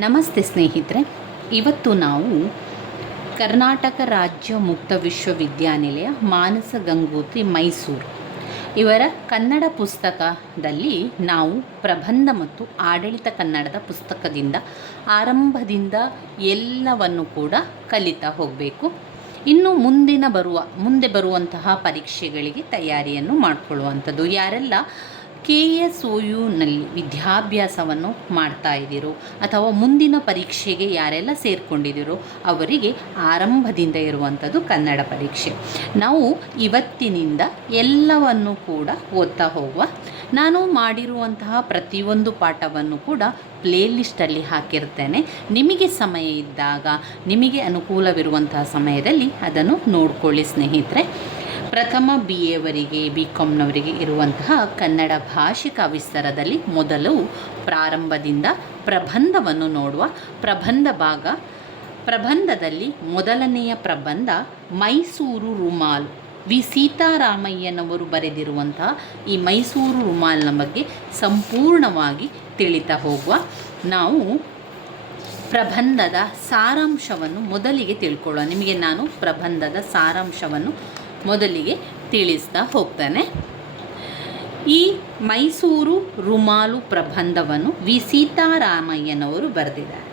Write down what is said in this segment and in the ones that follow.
ನಮಸ್ತೆ ಸ್ನೇಹಿತರೆ, ಇವತ್ತು ನಾವು ಕರ್ನಾಟಕ ರಾಜ್ಯ ಮುಕ್ತ ವಿಶ್ವವಿದ್ಯಾನಿಲಯ ಮಾನಸ ಗಂಗೋತ್ರಿ ಮೈಸೂರು ಇವರ ಕನ್ನಡ ಪುಸ್ತಕದಲ್ಲಿ ನಾವು ಪ್ರಬಂಧ ಮತ್ತು ಆಡಳಿತ ಕನ್ನಡದ ಪುಸ್ತಕದಿಂದ ಆರಂಭದಿಂದ ಎಲ್ಲವನ್ನು ಕೂಡ ಕಲಿತಾ ಹೋಗಬೇಕು. ಇನ್ನು ಮುಂದೆ ಬರುವಂತಹ ಪರೀಕ್ಷೆಗಳಿಗೆ ತಯಾರಿಯನ್ನು ಮಾಡಿಕೊಳ್ಳುವಂಥದ್ದು. ಯಾರೆಲ್ಲ KSOUನಲ್ಲಿ ವಿದ್ಯಾಭ್ಯಾಸವನ್ನು ಮಾಡ್ತಾ ಇದ್ದೀರೋ ಅಥವಾ ಮುಂದಿನ ಪರೀಕ್ಷೆಗೆ ಯಾರೆಲ್ಲ ಸೇರಿಕೊಂಡಿದ್ದೀರೋ ಅವರಿಗೆ ಆರಂಭದಿಂದ ಇರುವಂಥದ್ದು ಕನ್ನಡ ಪರೀಕ್ಷೆ. ನಾವು ಇವತ್ತಿನಿಂದ ಎಲ್ಲವನ್ನು ಕೂಡ ಓದ್ತಾ ಹೋಗುವ. ನಾನು ಮಾಡಿರುವಂತಹ ಪ್ರತಿಯೊಂದು ಪಾಠವನ್ನು ಕೂಡ ಪ್ಲೇಲಿಸ್ಟಲ್ಲಿ ಹಾಕಿರ್ತೇನೆ. ನಿಮಗೆ ಸಮಯ ಇದ್ದಾಗ, ನಿಮಗೆ ಅನುಕೂಲವಿರುವಂತಹ ಸಮಯದಲ್ಲಿ ಅದನ್ನು ನೋಡಿಕೊಳ್ಳಿ ಸ್ನೇಹಿತರೆ. ಪ್ರಥಮ BA ವರೆಗೆ BComನವರಿಗೆ ಇರುವಂತಹ ಕನ್ನಡ ಭಾಷಿಕ ವಿಸ್ತಾರದಲ್ಲಿ ಮೊದಲು ಪ್ರಾರಂಭದಿಂದ ಪ್ರಬಂಧವನ್ನು ನೋಡುವ. ಪ್ರಬಂಧದಲ್ಲಿ ಮೊದಲನೆಯ ಪ್ರಬಂಧ ಮೈಸೂರು ರುಮಾಲು. ಸೀತಾರಾಮಯ್ಯನವರು ಬರೆದಿರುವಂತಹ ಈ ಮೈಸೂರು ರುಮಾಲಿನ ಬಗ್ಗೆ ಸಂಪೂರ್ಣವಾಗಿ ತಿಳಿತಾ ಹೋಗುವ. ನಾವು ಪ್ರಬಂಧದ ಸಾರಾಂಶವನ್ನು ಮೊದಲಿಗೆ ತಿಳ್ಕೊಳ್ಳೋಣ. ನಿಮಗೆ ನಾನು ಪ್ರಬಂಧದ ಸಾರಾಂಶವನ್ನು ಮೊದಲಿಗೆ ತಿಳಿಸ್ತಾ ಹೋಗ್ತಾನೆ. ಈ ಮೈಸೂರು ರುಮಾಲು ಪ್ರಬಂಧವನ್ನು ಸೀತಾರಾಮಯ್ಯನವರು ಬರೆದಿದ್ದಾರೆ.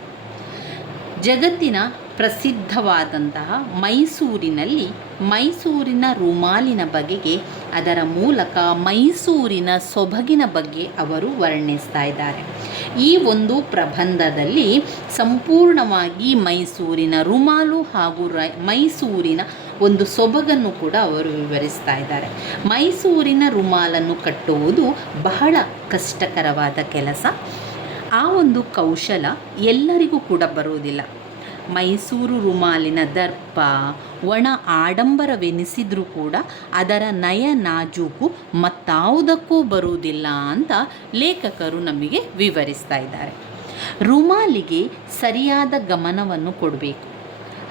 ಜಗತ್ತಿನ ಪ್ರಸಿದ್ಧವಾದಂತಹ ಮೈಸೂರಿನ ರುಮಾಲಿನ ಬಗೆಗೆ, ಅದರ ಮೂಲಕ ಮೈಸೂರಿನ ಸೊಬಗಿನ ಬಗ್ಗೆ ಅವರು ವರ್ಣಿಸ್ತಾ ಇದ್ದಾರೆ. ಈ ಒಂದು ಪ್ರಬಂಧದಲ್ಲಿ ಸಂಪೂರ್ಣವಾಗಿ ಮೈಸೂರಿನ ರುಮಾಲು ಹಾಗೂ ಮೈಸೂರಿನ ಒಂದು ಸೊಬಗನ್ನು ಕೂಡ ಅವರು ವಿವರಿಸ್ತಾ ಇದ್ದಾರೆ. ಮೈಸೂರಿನ ರುಮಾಲನ್ನು ಕಟ್ಟುವುದು ಬಹಳ ಕಷ್ಟಕರವಾದ ಕೆಲಸ. ಆ ಒಂದು ಕೌಶಲ ಎಲ್ಲರಿಗೂ ಕೂಡ ಬರುವುದಿಲ್ಲ. ಮೈಸೂರು ರುಮಾಲಿನ ದರ್ಪ ಒಣ ಆಡಂಬರವೆನಿಸಿದ್ರೂ ಕೂಡ ಅದರ ನಯ ನಾಜೂಕು ಮತ್ತಾವುದಕ್ಕೂ ಬರುವುದಿಲ್ಲ ಅಂತ ಲೇಖಕರು ನಮಗೆ ವಿವರಿಸ್ತಾ ಇದ್ದಾರೆ. ರುಮಾಲಿಗೆ ಸರಿಯಾದ ಗಮನವನ್ನು ಕೊಡಬೇಕು.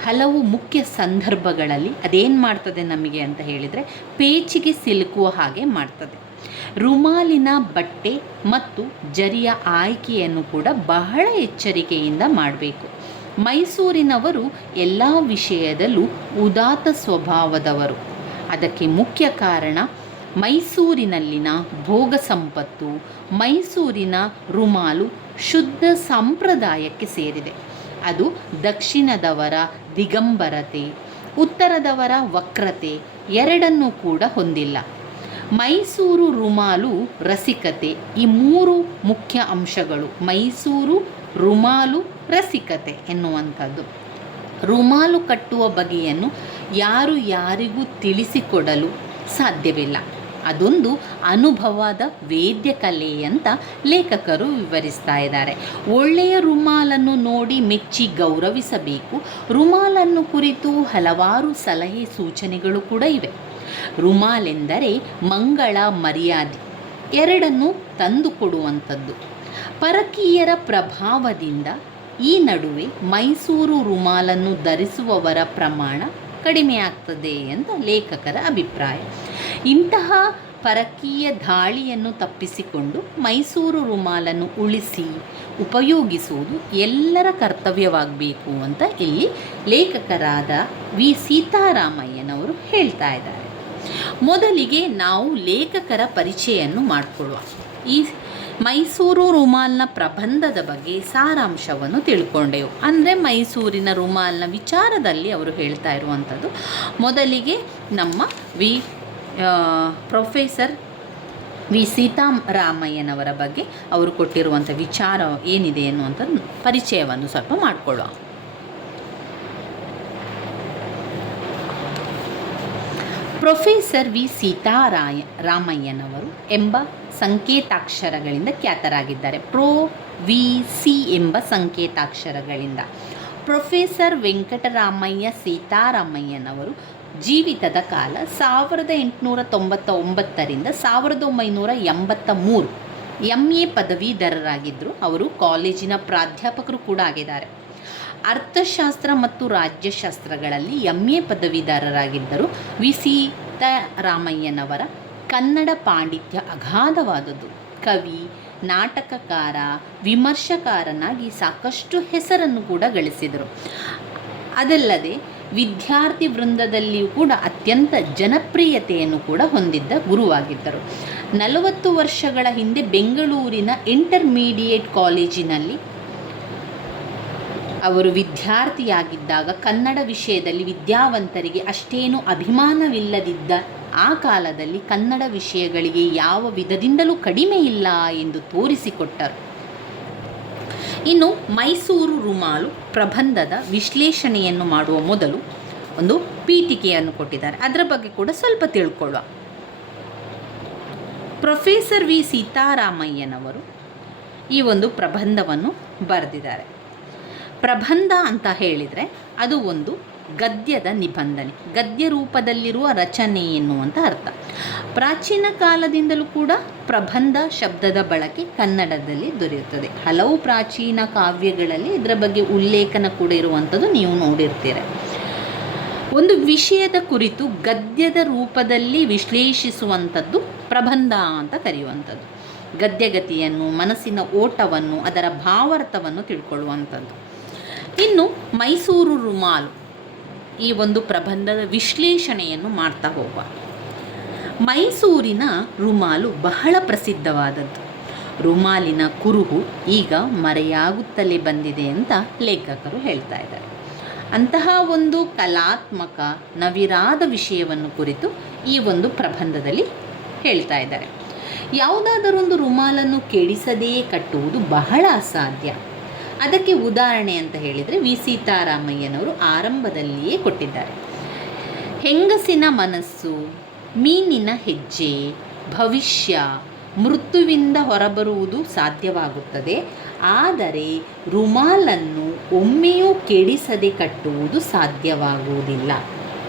ಹಲವು ಮುಖ್ಯ ಸಂದರ್ಭಗಳಲ್ಲಿ ಅದೇನು ಮಾಡ್ತದೆ ನಮಗೆ ಅಂತ ಹೇಳಿದರೆ, ಪೇಚಿಗೆ ಸಿಲುಕುವ ಹಾಗೆ ಮಾಡ್ತದೆ. ರುಮಾಲಿನ ಬಟ್ಟೆ ಮತ್ತು ಜರಿಯ ಆಯ್ಕೆಯನ್ನು ಕೂಡ ಬಹಳ ಎಚ್ಚರಿಕೆಯಿಂದ ಮಾಡಬೇಕು. ಮೈಸೂರಿನವರು ಎಲ್ಲ ವಿಷಯದಲ್ಲೂ ಉದಾತ್ತ ಸ್ವಭಾವದವರು. ಅದಕ್ಕೆ ಮುಖ್ಯ ಕಾರಣ ಮೈಸೂರಿನಲ್ಲಿನ ಭೋಗ ಸಂಪತ್ತು. ಮೈಸೂರಿನ ರುಮಾಲು ಶುದ್ಧ ಸಂಪ್ರದಾಯಕ್ಕೆ ಸೇರಿದೆ. ಅದು ದಕ್ಷಿಣದವರ ದಿಗಂಬರತೆ, ಉತ್ತರದವರ ವಕ್ರತೆ ಎರಡನ್ನೂ ಕೂಡ ಹೊಂದಿಲ್ಲ. ಮೈಸೂರು ರುಮಾಲು ರಸಿಕತೆ, ಈ ಮೂರು ಮುಖ್ಯ ಅಂಶಗಳು. ಮೈಸೂರು ರುಮಾಲು ರಸಿಕತೆ ಎನ್ನುವಂಥದ್ದು. ರುಮಾಲು ಕಟ್ಟುವ ಬಗೆಯನ್ನು ಯಾರಿಗೂ ತಿಳಿಸಿಕೊಡಲು ಸಾಧ್ಯವಿಲ್ಲ. ಅದೊಂದು ಅನುಭವದ ವೇದ್ಯ ಕಲೆ ಅಂತ ಲೇಖಕರು ವಿವರಿಸ್ತಾ ಇದ್ದಾರೆ. ಒಳ್ಳೆಯ ರುಮಾಲನ್ನು ನೋಡಿ ಮೆಚ್ಚಿ ಗೌರವಿಸಬೇಕು. ರುಮಾಲನ್ನು ಕುರಿತು ಹಲವಾರು ಸಲಹೆ ಸೂಚನೆಗಳು ಕೂಡ ಇವೆ. ರುಮಾಲೆಂದರೆ ಮಂಗಳ ಮರ್ಯಾದೆ ಎರಡನ್ನೂ ತಂದುಕೊಡುವಂಥದ್ದು. ಪರಕೀಯರ ಪ್ರಭಾವದಿಂದ ಈ ನಡುವೆ ಮೈಸೂರು ರುಮಾಲನ್ನು ಧರಿಸುವವರ ಪ್ರಮಾಣ ಕಡಿಮೆಯಾಗ್ತದೆ ಅಂತ ಲೇಖಕರ ಅಭಿಪ್ರಾಯ. ಇಂತಹ ಪರಕೀಯ ದಾಳಿಯನ್ನು ತಪ್ಪಿಸಿಕೊಂಡು ಮೈಸೂರು ರುಮಾಲನ್ನು ಉಳಿಸಿ ಉಪಯೋಗಿಸುವುದು ಎಲ್ಲರ ಕರ್ತವ್ಯವಾಗಬೇಕು ಅಂತ ಇಲ್ಲಿ ಲೇಖಕರಾದ ಸೀತಾರಾಮಯ್ಯನವರು ಹೇಳ್ತಾ ಇದ್ದಾರೆ. ಮೊದಲಿಗೆ ನಾವು ಲೇಖಕರ ಪರಿಚಯವನ್ನು ಮಾಡಿಕೊಳ್ಳುವ. ಈ ಮೈಸೂರು ರುಮಾಲ್ನ ಪ್ರಬಂಧದ ಬಗ್ಗೆ ಸಾರಾಂಶವನ್ನು ತಿಳ್ಕೊಂಡೆವು. ಅಂದರೆ ಮೈಸೂರಿನ ರುಮಾಲ್ನ ವಿಚಾರದಲ್ಲಿ ಅವರು ಹೇಳ್ತಾ ಇರುವಂಥದ್ದು. ಮೊದಲಿಗೆ ನಮ್ಮ ಪ್ರೊಫೆಸರ್ ಸೀತಾರಾಮಯ್ಯನವರ ಬಗ್ಗೆ ಅವರು ಕೊಟ್ಟಿರುವಂಥ ವಿಚಾರ ಏನಿದೆ ಎನ್ನುವಂಥ ಪರಿಚಯವನ್ನು ಸ್ವಲ್ಪ ಮಾಡಿಕೊಳ್ಳುವ. ಪ್ರೊಫೆಸರ್ ಸೀತಾರಾಮಯ್ಯನವರು ಎಂಬ ಸಂಕೇತಾಕ್ಷರಗಳಿಂದ ಖ್ಯಾತರಾಗಿದ್ದಾರೆ. VC ಎಂಬ ಸಂಕೇತಾಕ್ಷರಗಳಿಂದ. ಪ್ರೊಫೆಸರ್ ವೆಂಕಟರಾಮಯ್ಯ ಸೀತಾರಾಮಯ್ಯನವರು ಜೀವಿತದ ಕಾಲ 1899ರಿಂದ 1983. MA ಪದವೀಧರರಾಗಿದ್ದರು. ಅವರು ಕಾಲೇಜಿನ ಪ್ರಾಧ್ಯಾಪಕರು ಕೂಡ ಆಗಿದ್ದಾರೆ. ಅರ್ಥಶಾಸ್ತ್ರ ಮತ್ತು ರಾಜ್ಯಶಾಸ್ತ್ರಗಳಲ್ಲಿ MA ಪದವೀಧರರಾಗಿದ್ದರು. ಸೀತಾರಾಮಯ್ಯನವರ ಕನ್ನಡ ಪಾಂಡಿತ್ಯ ಅಗಾಧವಾದದ್ದು. ಕವಿ, ನಾಟಕಕಾರ, ವಿಮರ್ಶಕಾರನಾಗಿ ಸಾಕಷ್ಟು ಹೆಸರನ್ನು ಕೂಡ ಗಳಿಸಿದರು. ಅದಲ್ಲದೆ ವಿದ್ಯಾರ್ಥಿ ವೃಂದದಲ್ಲಿಯೂ ಕೂಡ ಅತ್ಯಂತ ಜನಪ್ರಿಯತೆಯನ್ನು ಕೂಡ ಹೊಂದಿದ್ದ ಗುರುವಾಗಿದ್ದರು. 40 ವರ್ಷಗಳ ಹಿಂದೆ ಬೆಂಗಳೂರಿನ ಇಂಟರ್ಮೀಡಿಯೇಟ್ ಕಾಲೇಜಿನಲ್ಲಿ ಅವರು ವಿದ್ಯಾರ್ಥಿಯಾಗಿದ್ದಾಗ ಕನ್ನಡ ವಿಷಯದಲ್ಲಿ ವಿದ್ಯಾವಂತರಿಗೆ ಅಷ್ಟೇನೂ ಅಭಿಮಾನವಿಲ್ಲದಿದ್ದ ಆ ಕಾಲದಲ್ಲಿ ಕನ್ನಡ ವಿಷಯಗಳಿಗೆ ಯಾವ ವಿಧದಿಂದಲೂ ಕಡಿಮೆ ಇಲ್ಲ ಎಂದು ತೋರಿಸಿಕೊಟ್ಟರು. ಇನ್ನು ಮೈಸೂರು ರುಮಾಲು ಪ್ರಬಂಧದ ವಿಶ್ಲೇಷಣೆಯನ್ನು ಮಾಡುವ ಮೊದಲು ಒಂದು ಪೀಠಿಕೆಯನ್ನು ಕೊಟ್ಟಿದ್ದಾರೆ. ಅದರ ಬಗ್ಗೆ ಕೂಡ ಸ್ವಲ್ಪ ತಿಳ್ಕೊಳ್ಳುವ. ಪ್ರೊಫೆಸರ್ ವಿ ಸೀತಾರಾಮಯ್ಯನವರು ಈ ಒಂದು ಪ್ರಬಂಧವನ್ನು ಬರೆದಿದ್ದಾರೆ. ಪ್ರಬಂಧ ಅಂತ ಹೇಳಿದರೆ ಅದು ಒಂದು ಗದ್ಯದ ನಿಬಂಧನೆ, ಗದ್ಯ ರೂಪದಲ್ಲಿರುವ ರಚನೆ ಎನ್ನುವಂಥ ಅರ್ಥ. ಪ್ರಾಚೀನ ಕಾಲದಿಂದಲೂ ಕೂಡ ಪ್ರಬಂಧ ಶಬ್ದದ ಬಳಕೆ ಕನ್ನಡದಲ್ಲಿ ದೊರೆಯುತ್ತದೆ. ಹಲವು ಪ್ರಾಚೀನ ಕಾವ್ಯಗಳಲ್ಲಿ ಇದರ ಬಗ್ಗೆ ಉಲ್ಲೇಖನ ಕೂಡ ಇರುವಂಥದ್ದು ನೀವು ನೋಡಿರ್ತೀರ. ಒಂದು ವಿಷಯದ ಕುರಿತು ಗದ್ಯದ ರೂಪದಲ್ಲಿ ವಿಶ್ಲೇಷಿಸುವಂಥದ್ದು ಪ್ರಬಂಧ ಅಂತ ಕರೆಯುವಂಥದ್ದು. ಗದ್ಯಗತಿಯನ್ನು, ಮನಸ್ಸಿನ ಓಟವನ್ನು, ಅದರ ಭಾವಾರ್ಥವನ್ನು ತಿಳ್ಕೊಳ್ಳುವಂಥದ್ದು. ಇನ್ನು ಮೈಸೂರು ರುಮಾಲು ಈ ಒಂದು ಪ್ರಬಂಧದ ವಿಶ್ಲೇಷಣೆಯನ್ನು ಮಾಡ್ತಾ ಹೋಗುವ. ಮೈಸೂರಿನ ರುಮಾಲು ಬಹಳ ಪ್ರಸಿದ್ಧವಾದದ್ದು. ರುಮಾಲಿನ ಕುರುಹು ಈಗ ಮರೆಯಾಗುತ್ತಲೇ ಬಂದಿದೆ ಅಂತ ಲೇಖಕರು ಹೇಳ್ತಾ ಇದ್ದಾರೆ. ಅಂತಹ ಒಂದು ಕಲಾತ್ಮಕ ನವಿರಾದ ವಿಷಯವನ್ನು ಕುರಿತು ಈ ಒಂದು ಪ್ರಬಂಧದಲ್ಲಿ ಹೇಳ್ತಾ ಇದ್ದಾರೆ. ಯಾವುದಾದರೊಂದು ರುಮಾಲನ್ನು ಕೆಡಿಸದೇ ಕಟ್ಟುವುದು ಬಹಳ ಅಸಾಧ್ಯ. ಅದಕ್ಕೆ ಉದಾಹರಣೆ ಅಂತ ಹೇಳಿದರೆ ವಿ ಸೀತಾರಾಮಯ್ಯನವರು ಆರಂಭದಲ್ಲಿಯೇ ಕೊಟ್ಟಿದ್ದಾರೆ. ಹೆಂಗಸಿನ ಮನಸ್ಸು, ಮೀನಿನ ಹೆಜ್ಜೆ, ಭವಿಷ್ಯ, ಮೃತ್ಯುವಿಂದ ಹೊರಬರುವುದು ಸಾಧ್ಯವಾಗುತ್ತದೆ, ಆದರೆ ರುಮಾಲನ್ನು ಒಮ್ಮೆಯೂ ಕೆಡಿಸದೆ ಕಟ್ಟುವುದು ಸಾಧ್ಯವಾಗುವುದಿಲ್ಲ.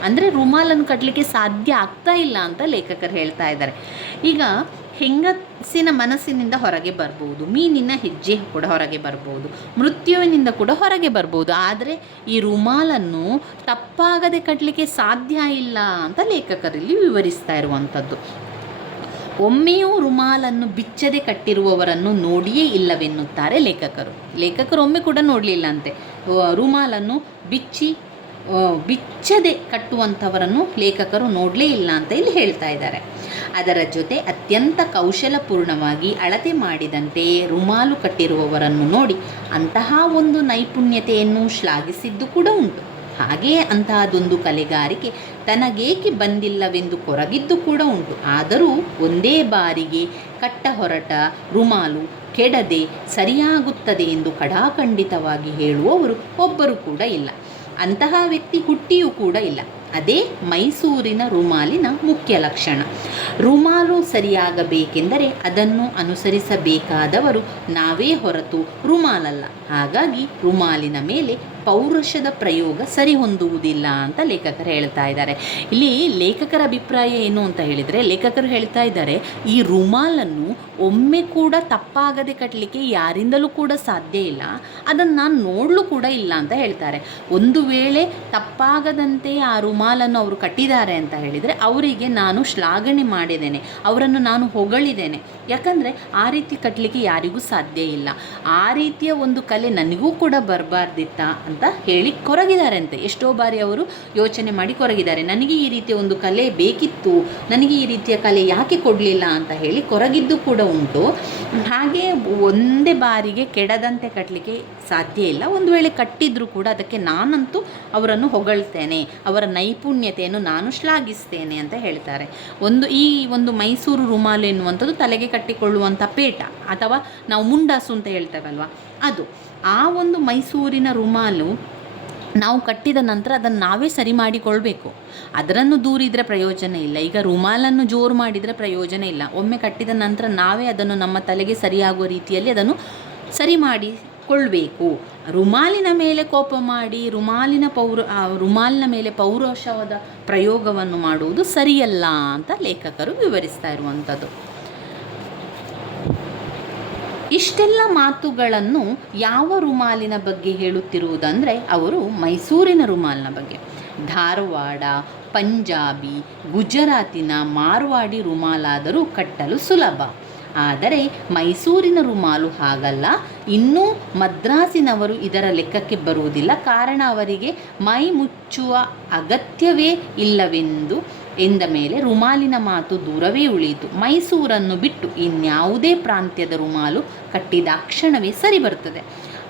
ಅಂದರೆ ರುಮಾಲನ್ನು ಕಟ್ಟಲಿಕ್ಕೆ ಸಾಧ್ಯ ಆಗ್ತಾ ಇಲ್ಲ ಅಂತ ಲೇಖಕರು ಹೇಳ್ತಾ ಇದ್ದಾರೆ. ಈಗ ಹೆಂಗಸಿನ ಮನಸ್ಸಿನಿಂದ ಹೊರಗೆ ಬರ್ಬೋದು, ಮೀನಿನ ಹೆಜ್ಜೆ ಕೂಡ ಹೊರಗೆ ಬರ್ಬೋದು, ಮೃತ್ಯುವಿನಿಂದ ಕೂಡ ಹೊರಗೆ ಬರ್ಬೋದು, ಆದರೆ ಈ ರುಮಾಲನ್ನು ತಪ್ಪಾಗದೆ ಕಟ್ಟಲಿಕ್ಕೆ ಸಾಧ್ಯ ಇಲ್ಲ ಅಂತ ಲೇಖಕರಲ್ಲಿ ವಿವರಿಸ್ತಾ ಇರುವಂಥದ್ದು. ಒಮ್ಮೆಯೂ ರುಮಾಲನ್ನು ಬಿಚ್ಚದೆ ಕಟ್ಟಿರುವವರನ್ನು ನೋಡಿಯೇ ಇಲ್ಲವೆನ್ನುತ್ತಾರೆ ಲೇಖಕರು ಒಮ್ಮೆ ಕೂಡ ನೋಡಲಿಲ್ಲ ಅಂತೆ. ರುಮಾಲನ್ನು ಬಿಚ್ಚದೆ ಕಟ್ಟುವಂಥವರನ್ನು ಲೇಖಕರು ನೋಡಲೇ ಇಲ್ಲ ಅಂತ ಇಲ್ಲಿ ಹೇಳ್ತಾ ಇದ್ದಾರೆ. ಅದರ ಜೊತೆ ಅತ್ಯಂತ ಕೌಶಲಪೂರ್ಣವಾಗಿ ಅಳತೆ ಮಾಡಿದಂತೆ ರುಮಾಲು ಕಟ್ಟಿರುವವರನ್ನು ನೋಡಿ ಅಂತಹ ಒಂದು ನೈಪುಣ್ಯತೆಯನ್ನು ಶ್ಲಾಘಿಸಿದ್ದು ಕೂಡ ಉಂಟು. ಹಾಗೆಯೇ ಅಂತಹದೊಂದು ಕಲೆಗಾರಿಕೆ ತನಗೇಕೆ ಬಂದಿಲ್ಲವೆಂದು ಕೊರಗಿದ್ದು ಕೂಡ ಉಂಟು. ಆದರೂ ಒಂದೇ ಬಾರಿಗೆ ಕಟ್ಟ ಹೊರಟ ರುಮಾಲು ಕೆಡದೆ ಸರಿಯಾಗುತ್ತದೆ ಎಂದು ಖಡಾಖಂಡಿತವಾಗಿ ಹೇಳುವವರು ಒಬ್ಬರು ಕೂಡ ಇಲ್ಲ. ಅಂತಹ ವ್ಯಕ್ತಿ ಹುಟ್ಟಿಯೂ ಕೂಡ ಇಲ್ಲ. ಅದೇ ಮೈಸೂರಿನ ರುಮಾಲಿನ ಮುಖ್ಯ ಲಕ್ಷಣ. ರುಮಾಲು ಸರಿಯಾಗಬೇಕೆಂದರೆ ಅದನ್ನು ಅನುಸರಿಸಬೇಕಾದವರು ನಾವೇ ಹೊರತು ರುಮಾಲಲ್ಲ. ಹಾಗಾಗಿ ರುಮಾಲಿನ ಮೇಲೆ ಪೌರುಷದ ಪ್ರಯೋಗ ಸರಿ ಹೊಂದುವುದಿಲ್ಲ ಅಂತ ಲೇಖಕರು ಹೇಳ್ತಾ ಇದ್ದಾರೆ. ಇಲ್ಲಿ ಲೇಖಕರ ಅಭಿಪ್ರಾಯ ಏನು ಅಂತ ಹೇಳಿದರೆ, ಲೇಖಕರು ಹೇಳ್ತಾ ಇದ್ದಾರೆ ಈ ರುಮಾಲನ್ನು ಒಮ್ಮೆ ಕೂಡ ತಪ್ಪಾಗದೆ ಕಟ್ಟಲಿಕ್ಕೆ ಯಾರಿಂದಲೂ ಕೂಡ ಸಾಧ್ಯ ಇಲ್ಲ, ಅದನ್ನು ನಾನು ನೋಡಲು ಕೂಡ ಇಲ್ಲ ಅಂತ ಹೇಳ್ತಾರೆ. ಒಂದು ವೇಳೆ ತಪ್ಪಾಗದಂತೆ ಆ ರುಮಾಲನ್ನು ಅವರು ಕಟ್ಟಿದ್ದಾರೆ ಅಂತ ಹೇಳಿದರೆ ಅವರಿಗೆ ನಾನು ಶ್ಲಾಘನೆ ಮಾಡಿದ್ದೇನೆ, ಅವರನ್ನು ನಾನು ಹೊಗಳಿದ್ದೇನೆ. ಯಾಕಂದರೆ ಆ ರೀತಿ ಕಟ್ಟಲಿಕ್ಕೆ ಯಾರಿಗೂ ಸಾಧ್ಯ ಇಲ್ಲ. ಆ ರೀತಿಯ ಒಂದು ಕಲೆ ನನಗೂ ಕೂಡ ಬರಬಾರ್ದಿತ್ತ ಅಂತ ಹೇಳಿ ಕೊರಗಿದ್ದಾರೆ ಅಂತೆ. ಎಷ್ಟೋ ಬಾರಿ ಅವರು ಯೋಚನೆ ಮಾಡಿ ಕೊರಗಿದ್ದಾರೆ. ನನಗೆ ಈ ರೀತಿಯ ಒಂದು ಕಲೆ ಬೇಕಿತ್ತು, ನನಗೆ ಈ ರೀತಿಯ ಕಲೆ ಯಾಕೆ ಕೊಡಲಿಲ್ಲ ಅಂತ ಹೇಳಿ ಕೊರಗಿದ್ದು ಕೂಡ ಉಂಟು. ಹಾಗೆ ಒಂದೇ ಬಾರಿಗೆ ಕೆಡದಂತೆ ಕಟ್ಟಲಿಕ್ಕೆ ಸಾಧ್ಯ ಇಲ್ಲ. ಒಂದು ವೇಳೆ ಕಟ್ಟಿದ್ರೂ ಕೂಡ ಅದಕ್ಕೆ ನಾನಂತೂ ಅವರನ್ನು ಹೊಗಳ್ತೇನೆ, ಅವರ ನೈಪುಣ್ಯತೆಯನ್ನು ನಾನು ಶ್ಲಾಘಿಸ್ತೇನೆ ಅಂತ ಹೇಳ್ತಾರೆ. ಈ ಒಂದು ಮೈಸೂರು ರುಮಾಲು ಎನ್ನುವಂಥದ್ದು ತಲೆಗೆ ಕಟ್ಟಿಕೊಳ್ಳುವಂಥ ಪೇಟ ಅಥವಾ ನಾವು ಮುಂಡಾಸು ಅಂತ ಹೇಳ್ತೇವಲ್ವ, ಅದು ಆ ಒಂದು ಮೈಸೂರಿನ ರುಮಾಲು ನಾವು ಕಟ್ಟಿದ ನಂತರ ಅದನ್ನು ನಾವೇ ಸರಿ ಮಾಡಿಕೊಳ್ಬೇಕು. ಅದರನ್ನು ದೂರಿದರೆ ಪ್ರಯೋಜನ ಇಲ್ಲ. ಈಗ ರುಮಾಲನ್ನು ಜೋರು ಮಾಡಿದರೆ ಪ್ರಯೋಜನ ಇಲ್ಲ. ಒಮ್ಮೆ ಕಟ್ಟಿದ ನಂತರ ನಾವೇ ಅದನ್ನು ನಮ್ಮ ತಲೆಗೆ ಸರಿಯಾಗುವ ರೀತಿಯಲ್ಲಿ ಅದನ್ನು ಸರಿ ಮಾಡಿಕೊಳ್ಬೇಕು. ರುಮಾಲಿನ ಮೇಲೆ ಕೋಪ ಮಾಡಿ ರುಮಾಲಿನ ಮೇಲೆ ಪೌರುಷವಾದ ಪ್ರಯೋಗವನ್ನು ಮಾಡುವುದು ಸರಿಯಲ್ಲ ಅಂತ ಲೇಖಕರು ವಿವರಿಸ್ತಾ ಇರುವಂಥದ್ದು. ಇಷ್ಟೆಲ್ಲ ಮಾತುಗಳನ್ನು ಯಾವ ರುಮಾಲಿನ ಬಗ್ಗೆ ಹೇಳುತ್ತಿರುವುದಂದರೆ ಅವರು ಮೈಸೂರಿನ ರುಮಾಲಿನ ಬಗ್ಗೆ. ಧಾರವಾಡ, ಪಂಜಾಬಿ, ಗುಜರಾತಿನ ಮಾರ್ವಾಡಿ ರುಮಾಲಾದರೂ ಕಟ್ಟಲು ಸುಲಭ. ಆದರೆ ಮೈಸೂರಿನ ರುಮಾಲು ಹಾಗಲ್ಲ. ಇನ್ನೂ ಮದ್ರಾಸಿನವರು ಇದರ ಲೆಕ್ಕಕ್ಕೆ ಬರುವುದಿಲ್ಲ. ಕಾರಣ ಅವರಿಗೆ ಮೈ ಮುಚ್ಚುವ ಅಗತ್ಯವೇ ಇಲ್ಲವೆಂದು ಎಂದ ಮೇಲೆ ರುಮಾಲಿನ ಮಾತು ದೂರವೇ ಉಳಿಯಿತು. ಮೈಸೂರನ್ನು ಬಿಟ್ಟು ಇನ್ಯಾವುದೇ ಪ್ರಾಂತ್ಯದ ರುಮಾಲು ಕಟ್ಟಿದಾಕ್ಷಣವೇ ಸರಿ ಬರ್ತದೆ.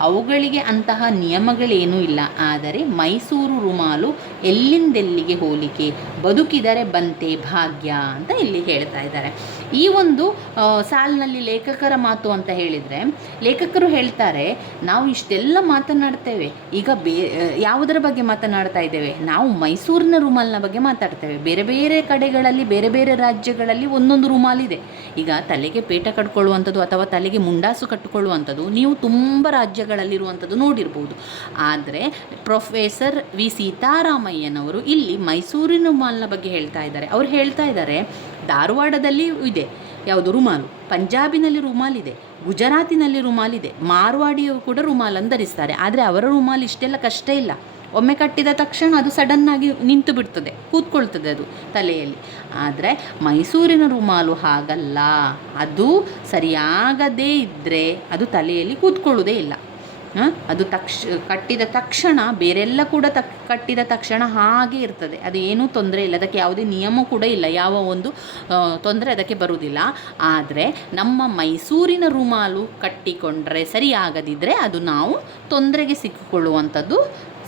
ಅವುಗಳಿಗೆ ಅಂತಹ ನಿಯಮಗಳೇನೂ ಇಲ್ಲ. ಆದರೆ ಮೈಸೂರು ರುಮಾಲು ಎಲ್ಲಿಂದೆಲ್ಲಿಗೆ ಹೋಲಿಕೆ, ಬದುಕಿದರೆ ಬಂತೆ ಭಾಗ್ಯ ಅಂತ ಇಲ್ಲಿ ಹೇಳ್ತಾ ಇದ್ದಾರೆ. ಈ ಒಂದು ಸಾಲಿನಲ್ಲಿ ಲೇಖಕರ ಮಾತು ಅಂತ ಹೇಳಿದರೆ, ಲೇಖಕರು ಹೇಳ್ತಾರೆ, ನಾವು ಇಷ್ಟೆಲ್ಲ ಮಾತನಾಡ್ತೇವೆ, ಈಗ ಯಾವುದರ ಬಗ್ಗೆ ಮಾತನಾಡ್ತಾ ಇದ್ದೇವೆ, ನಾವು ಮೈಸೂರಿನ ರುಮಾಲಿನ ಬಗ್ಗೆ ಮಾತಾಡ್ತೇವೆ. ಬೇರೆ ಬೇರೆ ಕಡೆಗಳಲ್ಲಿ, ಬೇರೆ ಬೇರೆ ರಾಜ್ಯಗಳಲ್ಲಿ ಒಂದೊಂದು ರುಮಾಲಿದೆ. ಈಗ ತಲೆಗೆ ಪೇಟ ಕಟ್ಕೊಳ್ಳುವಂಥದ್ದು ಅಥವಾ ತಲೆಗೆ ಮುಂಡಾಸು ಕಟ್ಟಿಕೊಳ್ಳುವಂಥದ್ದು ನೀವು ತುಂಬ ರಾಜ್ಯಗಳಲ್ಲಿರುವಂಥದ್ದು ನೋಡಿರ್ಬೋದು. ಆದರೆ ಪ್ರೊಫೆಸರ್ ವಿ ಸೀತಾರಾಮಯ್ಯನವರು ಇಲ್ಲಿ ಮೈಸೂರಿನ ರುಮಾಲಿನ ಬಗ್ಗೆ ಹೇಳ್ತಾ ಇದ್ದಾರೆ. ಅವರು ಹೇಳ್ತಾ ಇದ್ದಾರೆ, ಧಾರವಾಡದಲ್ಲಿ ಇದೆ ಯಾವುದು ರುಮಾಲು, ಪಂಜಾಬಿನಲ್ಲಿ ರುಮಾಲಿದೆ, ಗುಜರಾತಿನಲ್ಲಿ ರುಮಾಲಿದೆ, ಮಾರ್ವಾಡಿಯವರು ಕೂಡ ರುಮಾಲನ್ನು ಧರಿಸ್ತಾರೆ. ಆದರೆ ಅವರ ರುಮಾಲು ಇಷ್ಟೆಲ್ಲ ಕಷ್ಟ ಇಲ್ಲ. ಒಮ್ಮೆ ಕಟ್ಟಿದ ತಕ್ಷಣ ಅದು ಸಡನ್ನಾಗಿ ನಿಂತು ಬಿಡ್ತದೆ, ಕೂತ್ಕೊಳ್ತದೆ ಅದು ತಲೆಯಲ್ಲಿ. ಆದರೆ ಮೈಸೂರಿನ ರುಮಾಲು ಹಾಗಲ್ಲ. ಅದು ಸರಿಯಾಗದೇ ಇದ್ದರೆ ಅದು ತಲೆಯಲ್ಲಿ ಕೂತ್ಕೊಳ್ಳೋದೇ ಇಲ್ಲ. ಅದು ಕಟ್ಟಿದ ತಕ್ಷಣ ಬೇರೆಲ್ಲ ಕೂಡ ಕಟ್ಟಿದ ತಕ್ಷಣ ಹಾಗೆ ಇರ್ತದೆ. ಅದು ಏನೂ ತೊಂದರೆ ಇಲ್ಲ, ಅದಕ್ಕೆ ಯಾವುದೇ ನಿಯಮ ಕೂಡ ಇಲ್ಲ, ಯಾವ ಒಂದು ತೊಂದರೆ ಅದಕ್ಕೆ ಬರುವುದಿಲ್ಲ. ಆದರೆ ನಮ್ಮ ಮೈಸೂರಿನ ರುಮಾಲು ಕಟ್ಟಿಕೊಂಡ್ರೆ ಸರಿಯಾಗದಿದ್ದರೆ ಅದು ನಾವು ತೊಂದರೆಗೆ ಸಿಕ್ಕಿಕೊಳ್ಳುವಂಥದ್ದು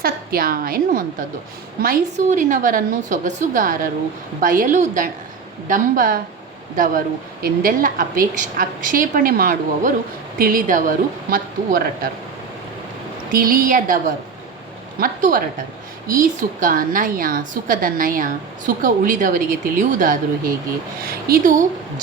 ಸತ್ಯ ಎನ್ನುವಂಥದ್ದು. ಮೈಸೂರಿನವರನ್ನು ಸೊಗಸುಗಾರರು, ಬಯಲು ಡಂಬದವರು ಎಂದೆಲ್ಲ ಆಕ್ಷೇಪಣೆ ಮಾಡುವವರು ತಿಳಿದವರು ಮತ್ತು ಒರಟರು. ತಿಳಿಯದವರು ಮತ್ತು ಹೊರಟರು. ಈ ಸುಖ ನಯ, ಸುಖದ ನಯ, ಸುಖ ಉಳಿದವರಿಗೆ ತಿಳಿಯುವುದಾದರೂ ಹೇಗೆ? ಇದು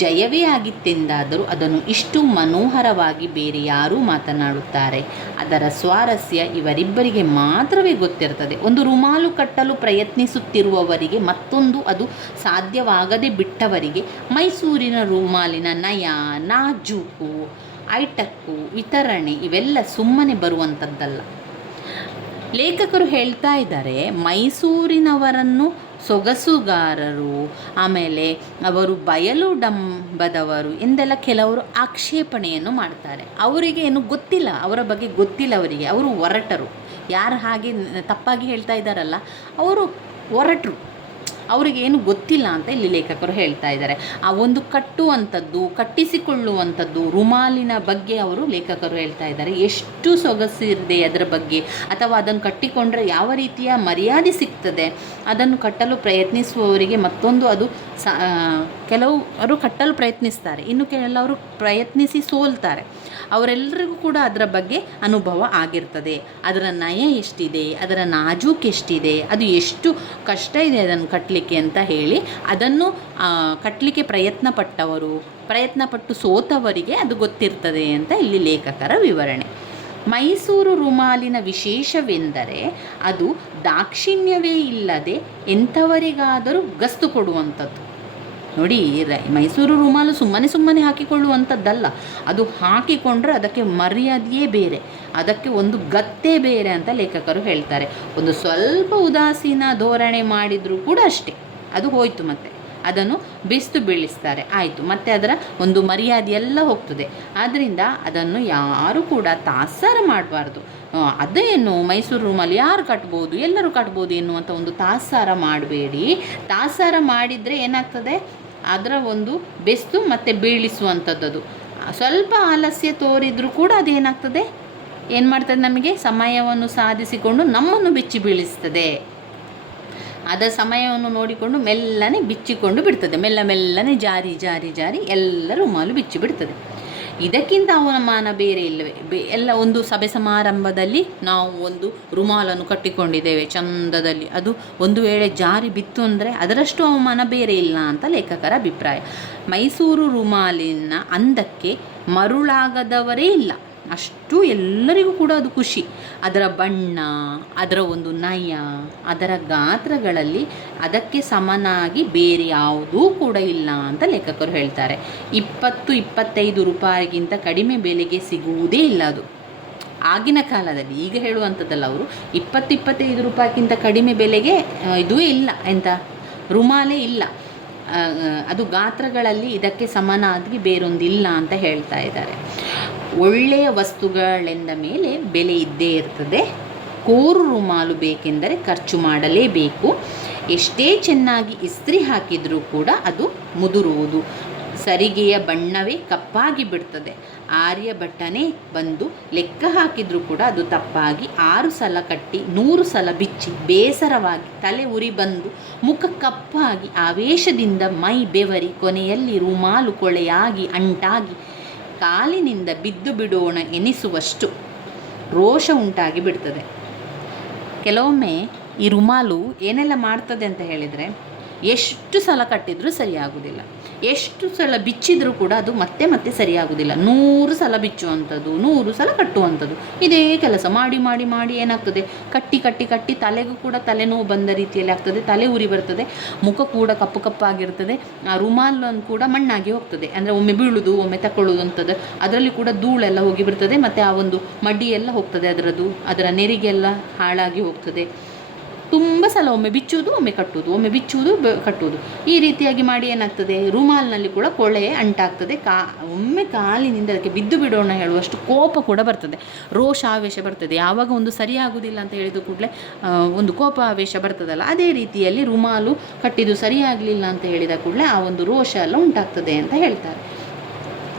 ಜಯವೇ ಆಗಿತ್ತೆಂದಾದರೂ ಅದನ್ನು ಇಷ್ಟು ಮನೋಹರವಾಗಿ ಬೇರೆ ಯಾರೂ ಮಾತನಾಡುತ್ತಾರೆ? ಅದರ ಸ್ವಾರಸ್ಯ ಇವರಿಬ್ಬರಿಗೆ ಮಾತ್ರವೇ ಗೊತ್ತಿರ್ತದೆ. ಒಂದು ರುಮಾಲು ಕಟ್ಟಲು ಪ್ರಯತ್ನಿಸುತ್ತಿರುವವರಿಗೆ, ಮತ್ತೊಂದು ಅದು ಸಾಧ್ಯವಾಗದೆ ಬಿಟ್ಟವರಿಗೆ ಮೈಸೂರಿನ ರುಮಾಲಿನ ನಯ, ನಾಜೂಕು, ಐಟಕ್ಕು, ವಿತರಣೆ ಇವೆಲ್ಲ ಸುಮ್ಮನೆ ಬರುವಂಥದ್ದಲ್ಲ. ಲೇಖಕರು ಹೇಳ್ತಾ ಇದ್ದಾರೆ, ಮೈಸೂರಿನವರನ್ನು ಸೊಗಸುಗಾರರು, ಆಮೇಲೆ ಅವರು ಬಯಲು ಡಂಬದವರು ಎಂದೆಲ್ಲ ಕೆಲವರು ಆಕ್ಷೇಪಣೆಯನ್ನು ಮಾಡ್ತಾರೆ. ಅವರಿಗೆ ಏನು ಗೊತ್ತಿಲ್ಲ, ಅವರ ಬಗ್ಗೆ ಗೊತ್ತಿಲ್ಲ ಅವರಿಗೆ. ಅವರು ಒರಟರು. ಯಾರು ಹಾಗೆ ತಪ್ಪಾಗಿ ಹೇಳ್ತಾ ಇದ್ದಾರಲ್ಲ, ಅವರು ಒರಟರು, ಅವರಿಗೇನು ಗೊತ್ತಿಲ್ಲ ಅಂತ ಇಲ್ಲಿ ಲೇಖಕರು ಹೇಳ್ತಾ ಇದ್ದಾರೆ. ಆ ಒಂದು ಕಟ್ಟುವಂಥದ್ದು, ಕಟ್ಟಿಸಿಕೊಳ್ಳುವಂಥದ್ದು ರುಮಾಲಿನ ಬಗ್ಗೆ ಅವರು ಲೇಖಕರು ಹೇಳ್ತಾ ಇದ್ದಾರೆ. ಎಷ್ಟು ಸೊಗಸಿದೆ ಅದರ ಬಗ್ಗೆ, ಅಥವಾ ಅದನ್ನು ಕಟ್ಟಿಕೊಂಡ್ರೆ ಯಾವ ರೀತಿಯ ಮರ್ಯಾದೆ ಸಿಗ್ತದೆ, ಅದನ್ನು ಕಟ್ಟಲು ಪ್ರಯತ್ನಿಸುವವರಿಗೆ ಮತ್ತೊಂದು ಅದು ಕೆಲವರು ಕಟ್ಟಲು ಪ್ರಯತ್ನಿಸ್ತಾರೆ, ಇನ್ನು ಕೆಲವರು ಪ್ರಯತ್ನಿಸಿ ಸೋಲ್ತಾರೆ. ಅವರೆಲ್ಲರಿಗೂ ಕೂಡ ಅದರ ಬಗ್ಗೆ ಅನುಭವ ಆಗಿರ್ತದೆ. ಅದರ ನಯ ಎಷ್ಟಿದೆ, ಅದರ ನಾಜೂಕು ಎಷ್ಟಿದೆ, ಅದು ಎಷ್ಟು ಕಷ್ಟ ಇದೆ ಅದನ್ನು ಕಟ್ಟಲಿಕ್ಕೆ ಅಂತ ಹೇಳಿ ಅದನ್ನು ಕಟ್ಟಲಿಕ್ಕೆ ಪ್ರಯತ್ನಪಟ್ಟು ಸೋತವರಿಗೆ ಅದು ಗೊತ್ತಿರ್ತದೆ ಅಂತ ಇಲ್ಲಿ ಲೇಖಕರ ವಿವರಣೆ. ಮೈಸೂರು ರುಮಾಲಿನ ವಿಶೇಷವೆಂದರೆ ಅದು ದಾಕ್ಷಿಣ್ಯವೇ ಇಲ್ಲದೆ ಎಂಥವರಿಗಾದರೂ ಗಸ್ತು ಕೊಡುವಂಥದ್ದು. ನೋಡಿ, ಮೈಸೂರು ರುಮಾಲು ಸುಮ್ಮನೆ ಹಾಕಿಕೊಳ್ಳುವಂಥದ್ದಲ್ಲ. ಅದು ಹಾಕಿಕೊಂಡ್ರೆ ಅದಕ್ಕೆ ಮರ್ಯಾದೆಯೇ ಬೇರೆ, ಅದಕ್ಕೆ ಒಂದು ಗತ್ತೇ ಬೇರೆ ಅಂತ ಲೇಖಕರು ಹೇಳ್ತಾರೆ. ಒಂದು ಸ್ವಲ್ಪ ಉದಾಸೀನ ಧೋರಣೆ ಮಾಡಿದರೂ ಕೂಡ ಅಷ್ಟೇ, ಅದು ಹೋಯಿತು, ಮತ್ತೆ ಅದನ್ನು ಬೀಳಿಸ್ತಾರೆ, ಆಯಿತು, ಮತ್ತು ಅದರ ಒಂದು ಮರ್ಯಾದೆ ಎಲ್ಲ ಹೋಗ್ತದೆ. ಆದ್ದರಿಂದ ಅದನ್ನು ಯಾರೂ ಕೂಡ ತಾತ್ಸಾರ ಮಾಡಬಾರ್ದು. ಅದೇನು ಮೈಸೂರು ರುಮಾಲು ಯಾರು ಕಟ್ಬೋದು, ಎಲ್ಲರೂ ಕಟ್ಬೋದು ಎನ್ನುವಂಥ ಒಂದು ತಾತ್ಸಾರ ಮಾಡಬೇಡಿ. ತಾತ್ಸಾರ ಮಾಡಿದರೆ ಏನಾಗ್ತದೆ, ಅದರ ಒಂದು ಬೆಸ್ತು ಮತ್ತು ಬೀಳಿಸುವಂಥದ್ದು. ಸ್ವಲ್ಪ ಆಲಸ್ಯ ತೋರಿದರೂ ಕೂಡ ಅದೇನಾಗ್ತದೆ, ಏನು ಮಾಡ್ತದೆ, ನಮಗೆ ಸಮಯವನ್ನು ಸಾಧಿಸಿಕೊಂಡು ನಮ್ಮನ್ನು ಬಿಚ್ಚಿ ಬೀಳಿಸ್ತದೆ. ಅದರ ಸಮಯವನ್ನು ನೋಡಿಕೊಂಡು ಮೆಲ್ಲನೆ ಬಿಚ್ಚಿಕೊಂಡು ಬಿಡ್ತದೆ. ಮೆಲ್ಲನೆ ಜಾರಿ ಎಲ್ಲ ರುಮಾಲು ಬಿಚ್ಚಿ ಬಿಡ್ತದೆ. ಇದಕ್ಕಿಂತ ಅವಮಾನ ಬೇರೆ ಇಲ್ಲವೇ? ಎಲ್ಲ ಒಂದು ಸಭೆ ಸಮಾರಂಭದಲ್ಲಿ ನಾವು ಒಂದು ರುಮಾಲನ್ನು ಕಟ್ಟಿಕೊಂಡಿದ್ದೇವೆ ಚಂದದಲ್ಲಿ, ಅದು ಒಂದು ವೇಳೆ ಜಾರಿ ಬಿತ್ತು ಅಂದರೆ ಅದರಷ್ಟು ಅವಮಾನ ಬೇರೆ ಇಲ್ಲ ಅಂತ ಲೇಖಕರ ಅಭಿಪ್ರಾಯ. ಮೈಸೂರು ರುಮಾಲಿನ ಅಂದಕ್ಕೆ ಮರುಳಾಗದವರೇ ಇಲ್ಲ, ಅಷ್ಟು ಎಲ್ಲರಿಗೂ ಕೂಡ ಅದು ಖುಷಿ. ಅದರ ಬಣ್ಣ, ಅದರ ಒಂದು ನಯ, ಅದರ ಗಾತ್ರಗಳಲ್ಲಿ ಅದಕ್ಕೆ ಸಮನಾಗಿ ಬೇರೆ ಯಾವುದೂ ಕೂಡ ಇಲ್ಲ ಅಂತ ಲೇಖಕರು ಹೇಳ್ತಾರೆ. 20-25 ರೂಪಾಯಿಗಿಂತ ಕಡಿಮೆ ಬೆಲೆಗೆ ಸಿಗುವುದೇ ಇಲ್ಲ ಅದು ಆಗಿನ ಕಾಲದಲ್ಲಿ. ಈಗ ಹೇಳುವಂಥದ್ದಲ್ಲ, ಅವರು 20-25 ರೂಪಾಯಿಗಿಂತ ಕಡಿಮೆ ಬೆಲೆಗೆ ಇದೂ ಇಲ್ಲ, ಎಂಥ ರುಮಾಲೇ ಇಲ್ಲ. ಅದು ಗಾತ್ರಗಳಲ್ಲಿ ಇದಕ್ಕೆ ಸಮನಾಗಿ ಬೇರೊಂದಿಲ್ಲ ಅಂತ ಹೇಳ್ತಾ ಇದ್ದಾರೆ. ಒಳ್ಳೆಯ ವಸ್ತುಗಳೆಂದ ಮೇಲೆ ಬೆಲೆ ಇದ್ದೇ ಇರ್ತದೆ. ಕೋರು ರುಮಾಲು ಬೇಕೆಂದರೆ ಖರ್ಚು ಮಾಡಲೇಬೇಕು. ಎಷ್ಟೇ ಚೆನ್ನಾಗಿ ಇಸ್ತ್ರಿ ಹಾಕಿದರೂ ಕೂಡ ಅದು ಮುದುರುವುದು. ಸರಿಗೆಯ ಬಣ್ಣವೇ ಕಪ್ಪಾಗಿ ಬಿಡ್ತದೆ. ಆರ್ಯಭಟ್ಟನೇ ಬಂದು ಲೆಕ್ಕ ಹಾಕಿದರೂ ಕೂಡ ಅದು ತಪ್ಪಾಗಿ 6 ಸಲ ಕಟ್ಟಿ 100 ಸಲ ಬಿಚ್ಚಿ ಬೇಸರವಾಗಿ ತಲೆ ಉರಿ ಬಂದು ಮುಖ ಕಪ್ಪಾಗಿ ಆವೇಶದಿಂದ ಮೈ ಬೆವರಿ ಕೊನೆಯಲ್ಲಿ ರುಮಾಲು ಕೊಳೆಯಾಗಿ ಅಂಟಾಗಿ ಕಾಲಿನಿಂದ ಬಿದ್ದು ಬಿಡೋಣ ಎನಿಸುವಷ್ಟು ರೋಷ ಉಂಟಾಗಿ ಬಿಡ್ತದೆ. ಕೆಲವೊಮ್ಮೆ ಈ ರುಮಾಲು ಏನೆಲ್ಲ ಮಾಡ್ತದೆ ಅಂತ ಹೇಳಿದರೆ, ಎಷ್ಟು ಸಲ ಕಟ್ಟಿದರೂ ಸರಿಯಾಗುವುದಿಲ್ಲ, ಎಷ್ಟು ಸಲ ಬಿಚ್ಚಿದರೂ ಕೂಡ ಅದು ಮತ್ತೆ ಮತ್ತೆ ಸರಿಯಾಗುವುದಿಲ್ಲ. 100 ಸಲ ಬಿಚ್ಚುವಂಥದ್ದು, 100 ಸಲ ಕಟ್ಟುವಂಥದ್ದು, ಇದೇ ಕೆಲಸ ಮಾಡಿ ಮಾಡಿ ಮಾಡಿ ಏನಾಗ್ತದೆ, ಕಟ್ಟಿ ಕಟ್ಟಿ ಕಟ್ಟಿ ತಲೆಗೂ ಕೂಡ ತಲೆನೋವು ಬಂದ ರೀತಿಯಲ್ಲಿ ಆಗ್ತದೆ, ತಲೆ ಉರಿ ಬರ್ತದೆ, ಮುಖ ಕೂಡ ಕಪ್ಪು ಕಪ್ಪಾಗಿರ್ತದೆ, ಆ ರುಮಾಲನ್ನು ಕೂಡ ಮಣ್ಣಾಗಿ ಹೋಗ್ತದೆ. ಅಂದರೆ ಒಮ್ಮೆ ಬೀಳುವುದು ಒಮ್ಮೆ ತಗೊಳ್ಳೋದು ಅಂಥದ್ದು, ಅದರಲ್ಲಿ ಕೂಡ ಧೂಳೆಲ್ಲ ಹೋಗಿ ಬಿಡ್ತದೆ, ಮತ್ತು ಆ ಒಂದು ಮಡ್ಡಿ ಎಲ್ಲ ಹೋಗ್ತದೆ, ಅದರ ನೆರಿಗೆಲ್ಲ ಹಾಳಾಗಿ ಹೋಗ್ತದೆ. ತುಂಬ ಸಲ ಒಮ್ಮೆ ಬಿಚ್ಚುವುದು ಒಮ್ಮೆ ಕಟ್ಟುವುದು, ಒಮ್ಮೆ ಬಿಚ್ಚುವುದು ಕಟ್ಟುವುದು, ಈ ರೀತಿಯಾಗಿ ಮಾಡಿ ಏನಾಗ್ತದೆ, ರುಮಾಲಿನಲ್ಲಿ ಕೂಡ ಕೊಳೆ ಅಂಟಾಗ್ತದೆ. ಒಮ್ಮೆ ಕಾಲಿನಿಂದ ಅದಕ್ಕೆ ಬಿದ್ದು ಬಿಡೋಣ ಹೇಳುವಷ್ಟು ಕೋಪ ಕೂಡ ಬರ್ತದೆ, ರೋಷ ಆವೇಶ ಬರ್ತದೆ. ಯಾವಾಗ ಒಂದು ಸರಿಯಾಗುವುದಿಲ್ಲ ಅಂತ ಹೇಳಿದ ಕೂಡಲೇ ಒಂದು ಕೋಪ ಆವೇಶ ಬರ್ತದಲ್ಲ, ಅದೇ ರೀತಿಯಲ್ಲಿ ರುಮಾಲು ಕಟ್ಟಿದ್ದು ಸರಿಯಾಗಲಿಲ್ಲ ಅಂತ ಹೇಳಿದ ಕೂಡಲೇ ಆ ಒಂದು ರೋಷ ಎಲ್ಲ ಉಂಟಾಗ್ತದೆ ಅಂತ ಹೇಳ್ತಾರೆ.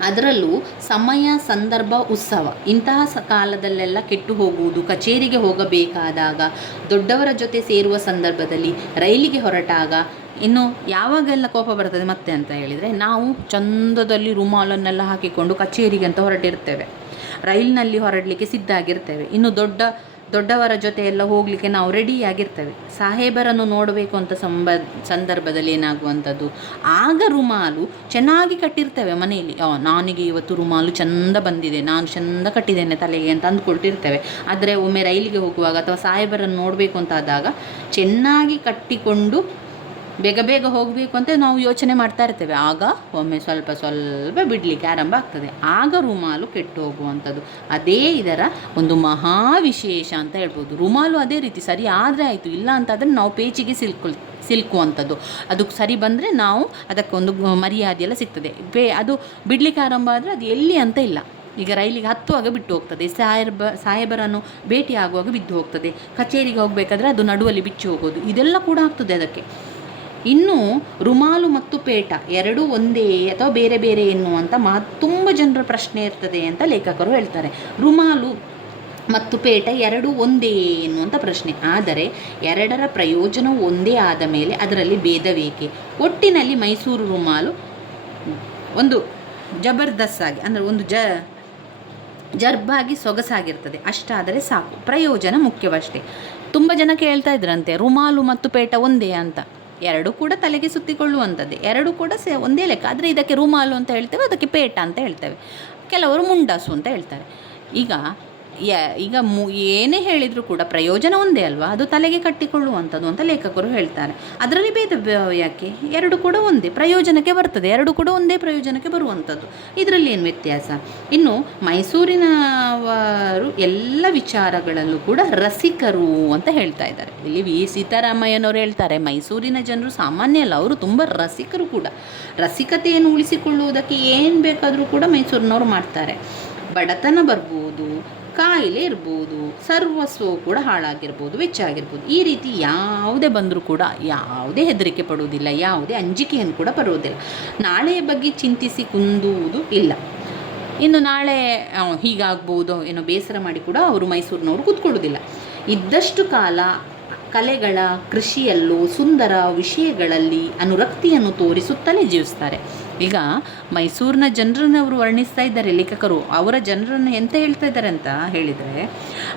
ಅದರಲ್ಲೂ ಸಮಯ, ಸಂದರ್ಭ, ಉತ್ಸವ ಇಂತಹ ಕಾಲದಲ್ಲೆಲ್ಲ ಕೆಟ್ಟು ಹೋಗುವುದು, ಕಚೇರಿಗೆ ಹೋಗಬೇಕಾದಾಗ, ದೊಡ್ಡವರ ಜೊತೆ ಸೇರುವ ಸಂದರ್ಭದಲ್ಲಿ, ರೈಲಿಗೆ ಹೊರಟಾಗ, ಇನ್ನು ಯಾವಾಗೆಲ್ಲ ಕೋಪ ಬರ್ತದೆ ಮತ್ತೆ ಅಂತ ಹೇಳಿದರೆ, ನಾವು ಚಂದದಲ್ಲಿ ರುಮಾಲನ್ನೆಲ್ಲ ಹಾಕಿಕೊಂಡು ಕಚೇರಿಗೆ ಅಂತ ಹೊರಟಿರ್ತೇವೆ, ರೈಲಿನಲ್ಲಿ ಹೊರಡಲಿಕ್ಕೆ ಸಿದ್ಧ ಆಗಿರ್ತೇವೆ, ಇನ್ನು ದೊಡ್ಡವರ ಜೊತೆ ಎಲ್ಲ ಹೋಗಲಿಕ್ಕೆ ನಾವು ರೆಡಿಯಾಗಿರ್ತೇವೆ. ಸಾಹೇಬರನ್ನು ನೋಡಬೇಕು ಅಂತ ಸಂದರ್ಭದಲ್ಲಿ ಏನಾಗುವಂಥದ್ದು, ಆಗ ರುಮಾಲು ಚೆನ್ನಾಗಿ ಕಟ್ಟಿರ್ತೇವೆ ಮನೆಯಲ್ಲಿ, ನನಗೆ ಇವತ್ತು ರುಮಾಲು ಚೆಂದ ಬಂದಿದೆ, ನಾನು ಚೆಂದ ಕಟ್ಟಿದ್ದೇನೆ ತಲೆಗೆ ಅಂತ ಅಂದ್ಕೊಳ್ತಿರ್ತೇವೆ. ಆದರೆ ಒಮ್ಮೆ ರೈಲಿಗೆ ಹೋಗುವಾಗ ಅಥವಾ ಸಾಹೇಬರನ್ನು ನೋಡಬೇಕು ಅಂತ ಆದಾಗ ಚೆನ್ನಾಗಿ ಕಟ್ಟಿಕೊಂಡು ಬೇಗ ಬೇಗ ಹೋಗಬೇಕು ಅಂತ ನಾವು ಯೋಚನೆ ಮಾಡ್ತಾ ಇರ್ತೇವೆ. ಆಗ ಒಮ್ಮೆ ಸ್ವಲ್ಪ ಸ್ವಲ್ಪ ಬಿಡಲಿಕ್ಕೆ ಆರಂಭ ಆಗ್ತದೆ, ಆಗ ರುಮಾಲು ಕೆಟ್ಟು ಹೋಗುವಂಥದ್ದು. ಅದೇ ಇದರ ಒಂದು ಮಹಾ ವಿಶೇಷ ಅಂತ ಹೇಳ್ಬೋದು. ರುಮಾಲು ಅದೇ ರೀತಿ ಸರಿ ಆದರೆ ಆಯಿತು, ಇಲ್ಲ ಅಂತಾದರೆ ನಾವು ಪೇಚಿಗೆ ಸಿಲ್ಕುವಂಥದ್ದು. ಅದು ಸರಿ ಬಂದರೆ ನಾವು ಅದಕ್ಕೊಂದು ಮರ್ಯಾದೆಯೆಲ್ಲ ಸಿಗ್ತದೆ. ಅದು ಬಿಡಲಿಕ್ಕೆ ಆರಂಭ ಆದರೆ ಅದು ಎಲ್ಲಿ ಅಂತ ಇಲ್ಲ. ಈಗ ರೈಲಿಗೆ ಹತ್ತುವಾಗ ಬಿಟ್ಟು ಹೋಗ್ತದೆ, ಸಾಹೇಬರನ್ನು ಭೇಟಿ ಆಗುವಾಗ ಬಿದ್ದು ಹೋಗ್ತದೆ, ಕಚೇರಿಗೆ ಹೋಗಬೇಕಾದ್ರೆ ಅದು ನಡುವಲ್ಲಿ ಬಿಚ್ಚಿ ಹೋಗೋದು, ಇದೆಲ್ಲ ಕೂಡ ಆಗ್ತದೆ ಅದಕ್ಕೆ. ಇನ್ನು ರುಮಾಲು ಮತ್ತು ಪೇಟ ಎರಡೂ ಒಂದೇ ಅಥವಾ ಬೇರೆ ಬೇರೆ ಎನ್ನುವಂಥ ತುಂಬ ಜನರ ಪ್ರಶ್ನೆ ಇರ್ತದೆ ಅಂತ ಲೇಖಕರು ಹೇಳ್ತಾರೆ. ರುಮಾಲು ಮತ್ತು ಪೇಟ ಎರಡೂ ಒಂದೇ ಎನ್ನುವಂಥ ಪ್ರಶ್ನೆ. ಆದರೆ ಎರಡರ ಪ್ರಯೋಜನವು ಒಂದೇ ಆದ ಮೇಲೆ ಅದರಲ್ಲಿ ಭೇದವೇಕೆ? ಒಟ್ಟಿನಲ್ಲಿ ಮೈಸೂರು ರುಮಾಲು ಒಂದು ಜಬರ್ದಸ್ತಾಗಿ, ಅಂದರೆ ಒಂದು ಜರ್ಬಾಗಿ ಸೊಗಸಾಗಿರ್ತದೆ, ಅಷ್ಟಾದರೆ ಸಾಕು, ಪ್ರಯೋಜನ ಮುಖ್ಯವಷ್ಟೇ. ತುಂಬ ಜನ ಕೇಳ್ತಾ ಇದ್ರಂತೆ, ರುಮಾಲು ಮತ್ತು ಪೇಟ ಒಂದೇ ಅಂತ. ಎರಡೂ ಕೂಡ ತಲೆಗೆ ಸುತ್ತಿಕೊಳ್ಳುವಂಥದ್ದೇ, ಎರಡೂ ಕೂಡ ಒಂದೇ ಲೆಕ್ಕ. ಆದರೆ ಇದಕ್ಕೆ ರುಮಾಲು ಅಂತ ಹೇಳ್ತೇವೆ, ಅದಕ್ಕೆ ಪೇಟ ಅಂತ ಹೇಳ್ತೇವೆ, ಕೆಲವರು ಮುಂಡಾಸು ಅಂತ ಹೇಳ್ತಾರೆ. ಈಗ ಏನೇ ಹೇಳಿದರೂ ಕೂಡ ಪ್ರಯೋಜನ ಒಂದೇ ಅಲ್ವಾ, ಅದು ತಲೆಗೆ ಕಟ್ಟಿಕೊಳ್ಳುವಂಥದ್ದು ಅಂತ ಲೇಖಕರು ಹೇಳ್ತಾರೆ. ಅದರಲ್ಲಿ ಭೇದ ಯಾಕೆ? ಎರಡು ಕೂಡ ಒಂದೇ ಪ್ರಯೋಜನಕ್ಕೆ ಬರ್ತದೆ, ಎರಡು ಕೂಡ ಒಂದೇ ಪ್ರಯೋಜನಕ್ಕೆ ಬರುವಂಥದ್ದು, ಇದರಲ್ಲಿ ಏನು ವ್ಯತ್ಯಾಸ? ಇನ್ನು ಮೈಸೂರಿನವರು ಎಲ್ಲ ವಿಚಾರಗಳಲ್ಲೂ ಕೂಡ ರಸಿಕರು ಅಂತ ಹೇಳ್ತಾ ಇದ್ದಾರೆ. ಇಲ್ಲಿ ವಿ ಸೀತಾರಾಮಯ್ಯನವರು ಹೇಳ್ತಾರೆ, ಮೈಸೂರಿನ ಜನರು ಸಾಮಾನ್ಯ ಅಲ್ಲ, ಅವರು ತುಂಬ ರಸಿಕರು ಕೂಡ. ರಸಿಕತೆಯನ್ನು ಉಳಿಸಿಕೊಳ್ಳುವುದಕ್ಕೆ ಏನು ಬೇಕಾದರೂ ಕೂಡ ಮೈಸೂರಿನವರು ಮಾಡ್ತಾರೆ. ಬಡತನ ಬರ್ಬೋದು, ಕಾಯಿಲೆ ಇರ್ಬೋದು, ಸರ್ವಸ್ವವು ಕೂಡ ಹಾಳಾಗಿರ್ಬೋದು, ವೆಚ್ಚ ಆಗಿರ್ಬೋದು, ಈ ರೀತಿ ಯಾವುದೇ ಬಂದರೂ ಕೂಡ ಯಾವುದೇ ಹೆದರಿಕೆ ಪಡುವುದಿಲ್ಲ, ಯಾವುದೇ ಅಂಜಿಕೆಯನ್ನು ಕೂಡ ಪಡುವುದಿಲ್ಲ. ನಾಳೆಯ ಬಗ್ಗೆ ಚಿಂತಿಸಿ ಕುಂದುವುದು ಇಲ್ಲ. ಇನ್ನು ನಾಳೆ ಹೀಗಾಗ್ಬೋದು ಏನೋ ಬೇಸರ ಮಾಡಿ ಕೂಡ ಅವರು ಮೈಸೂರಿನವರು ಕೂತ್ಕೊಳ್ಳೋದಿಲ್ಲ. ಇದ್ದಷ್ಟು ಕಾಲ ಕಲೆಗಳ, ಕೃಷಿಯಲ್ಲೂ ಸುಂದರ ವಿಷಯಗಳಲ್ಲಿ ಅನುರಕ್ತಿಯನ್ನು ತೋರಿಸುತ್ತಲೇ ಜೀವಿಸ್ತಾರೆ. ಈಗ ಮೈಸೂರಿನ ಜನರನ್ನು ಅವರು ವರ್ಣಿಸ್ತಾ ಇದ್ದಾರೆ ಲೇಖಕರು. ಅವರ ಜನರನ್ನು ಎಂತ ಹೇಳ್ತಾ ಇದ್ದಾರೆ ಅಂತ ಹೇಳಿದರೆ,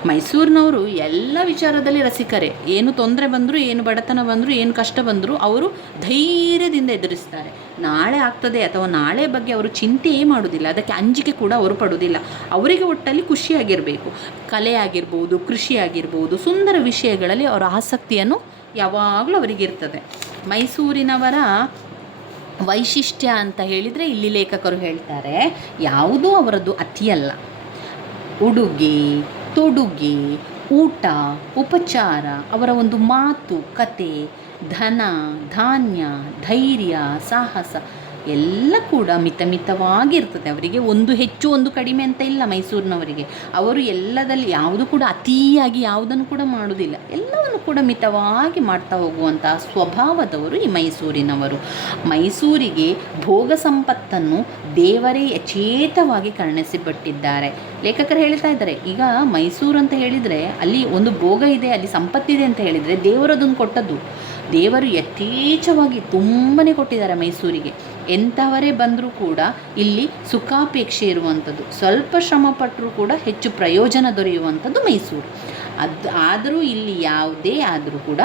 ಮೈಸೂರಿನವರು ಎಲ್ಲ ವಿಚಾರದಲ್ಲಿ ರಸಿಕರೇ. ಏನು ತೊಂದರೆ ಬಂದರೂ, ಏನು ಬಡತನ ಬಂದರೂ, ಏನು ಕಷ್ಟ ಬಂದರೂ ಅವರು ಧೈರ್ಯದಿಂದ ಎದುರಿಸ್ತಾರೆ. ನಾಳೆ ಆಗ್ತದೆ ಅಥವಾ ನಾಳೆ ಬಗ್ಗೆ ಅವರು ಚಿಂತೆಯೇ ಮಾಡೋದಿಲ್ಲ, ಅದಕ್ಕೆ ಅಂಜಿಕೆ ಕೂಡ ಅವರು ಪಡೋದಿಲ್ಲ. ಅವರಿಗೆ ಒಟ್ಟಲ್ಲಿ ಖುಷಿಯಾಗಿರಬೇಕು. ಕಲೆ ಆಗಿರ್ಬೋದು, ಕೃಷಿ ಆಗಿರ್ಬೋದು, ಸುಂದರ ವಿಷಯಗಳಲ್ಲಿ ಅವರ ಆಸಕ್ತಿಯನ್ನು ಯಾವಾಗಲೂ ಅವರಿಗಿರ್ತದೆ. ಮೈಸೂರಿನವರ ವೈಶಿಷ್ಟ್ಯ ಅಂತ ಹೇಳಿದರೆ ಇಲ್ಲಿ ಲೇಖಕರು ಹೇಳ್ತಾರೆ, ಯಾವುದೂ ಅವರದ್ದು ಅತಿಯಲ್ಲ. ಉಡುಗೆ ತೊಡುಗೆ ಊಟ, ಉಪಚಾರ, ಅವರ ಒಂದು ಮಾತು, ಕತೆ, ಧನ, ಧಾನ್ಯ, ಧೈರ್ಯ, ಸಾಹಸ ಎಲ್ಲ ಕೂಡ ಮಿತವಾಗಿರ್ತದೆ. ಅವರಿಗೆ ಒಂದು ಹೆಚ್ಚು ಒಂದು ಕಡಿಮೆ ಅಂತ ಇಲ್ಲ ಮೈಸೂರಿನವರಿಗೆ. ಅವರು ಎಲ್ಲದಲ್ಲಿ ಯಾವುದು ಕೂಡ ಅತಿಯಾಗಿ ಯಾವುದನ್ನು ಕೂಡ ಮಾಡುವುದಿಲ್ಲ, ಎಲ್ಲವನ್ನು ಕೂಡ ಮಿತವಾಗಿ ಮಾಡ್ತಾ ಹೋಗುವಂಥ ಸ್ವಭಾವದವರು ಈ ಮೈಸೂರಿನವರು. ಮೈಸೂರಿಗೆ ಭೋಗ ಸಂಪತ್ತನ್ನು ದೇವರೇ ಯಚೇತವಾಗಿ ಕರುಣಿಸಿಬಿಟ್ಟಿದ್ದಾರೆ. ಲೇಖಕರು ಹೇಳ್ತಾ ಇದ್ದಾರೆ, ಈಗ ಮೈಸೂರು ಅಂತ ಹೇಳಿದರೆ ಅಲ್ಲಿ ಒಂದು ಭೋಗ ಇದೆ, ಅಲ್ಲಿ ಸಂಪತ್ತಿದೆ ಅಂತ ಹೇಳಿದರೆ ದೇವರದನ್ನು ಕೊಟ್ಟದ್ದು. ದೇವರು ಯಥೇಚ್ಛವಾಗಿ ತುಂಬನೇ ಕೊಟ್ಟಿದ್ದಾರೆ ಮೈಸೂರಿಗೆ. ಎಂಥವರೇ ಬಂದರೂ ಕೂಡ ಇಲ್ಲಿ ಸುಖಾಪೇಕ್ಷೆ ಇರುವಂಥದ್ದು, ಸ್ವಲ್ಪ ಶ್ರಮ ಪಟ್ಟರೂ ಕೂಡ ಹೆಚ್ಚು ಪ್ರಯೋಜನ ದೊರೆಯುವಂಥದ್ದು ಮೈಸೂರು. ಆದರೂ ಇಲ್ಲಿ ಯಾವುದೇ ಆದರೂ ಕೂಡ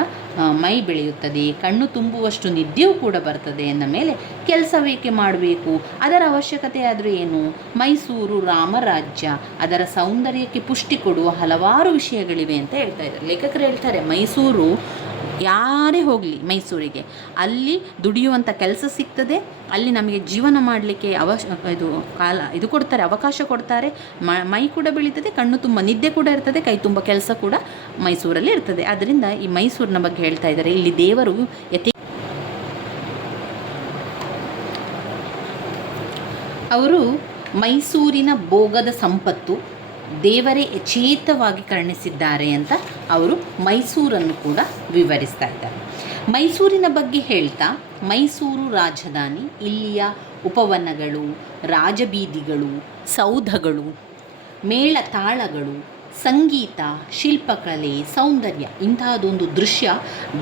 ಮೈ ಬೆಳೆಯುತ್ತದೆ, ಕಣ್ಣು ತುಂಬುವಷ್ಟು ನಿದ್ದೆಯೂ ಕೂಡ ಬರ್ತದೆ ಎಂದ ಮೇಲೆ ಕೆಲಸವೇಕೆ ಮಾಡಬೇಕು, ಅದರ ಅವಶ್ಯಕತೆ ಆದರೂ ಏನು? ಮೈಸೂರು ರಾಮರಾಜ್ಯ, ಅದರ ಸೌಂದರ್ಯಕ್ಕೆ ಪುಷ್ಟಿ ಕೊಡುವ ಹಲವಾರು ವಿಷಯಗಳಿವೆ ಅಂತ ಹೇಳ್ತಾ ಇದ್ದಾರೆ ಲೇಖಕರು. ಹೇಳ್ತಾರೆ ಮೈಸೂರು ಯಾರೇ ಹೋಗಲಿ ಮೈಸೂರಿಗೆ, ಅಲ್ಲಿ ದುಡಿಯುವಂಥ ಕೆಲಸ ಸಿಗ್ತದೆ, ಅಲ್ಲಿ ನಮಗೆ ಜೀವನ ಮಾಡಲಿಕ್ಕೆ ಇದು ಕೊಡ್ತಾರೆ, ಅವಕಾಶ ಕೊಡ್ತಾರೆ. ಮೈ ಕೂಡ ಬೆಳೀತದೆ, ಕಣ್ಣು ತುಂಬ ನಿದ್ದೆ ಕೂಡ ಇರ್ತದೆ, ಕೈ ತುಂಬ ಕೆಲಸ ಕೂಡ ಮೈಸೂರಲ್ಲಿ ಇರ್ತದೆ. ಆದ್ದರಿಂದ ಈ ಮೈಸೂರಿನ ಬಗ್ಗೆ ಹೇಳ್ತಾ ಇದ್ದಾರೆ. ಇಲ್ಲಿ ದೇವರು ಅವರು ಮೈಸೂರಿನ ಭೋಗದ ಸಂಪತ್ತು ದೇವರೇ ಯಚೇತವಾಗಿ ಕರುಣಿಸಿದ್ದಾರೆ ಅಂತ ಅವರು ಮೈಸೂರನ್ನು ಕೂಡ ವಿವರಿಸ್ತಾ ಇದ್ದಾರೆ. ಮೈಸೂರಿನ ಬಗ್ಗೆ ಹೇಳ್ತಾ, ಮೈಸೂರು ರಾಜಧಾನಿ, ಇಲ್ಲಿಯ ಉಪವನಗಳು, ರಾಜಬೀದಿಗಳು, ಸೌಧಗಳು, ಮೇಳ ತಾಳಗಳು, ಸಂಗೀತ, ಶಿಲ್ಪಕಲೆ, ಸೌಂದರ್ಯ, ಇಂತಹದೊಂದು ದೃಶ್ಯ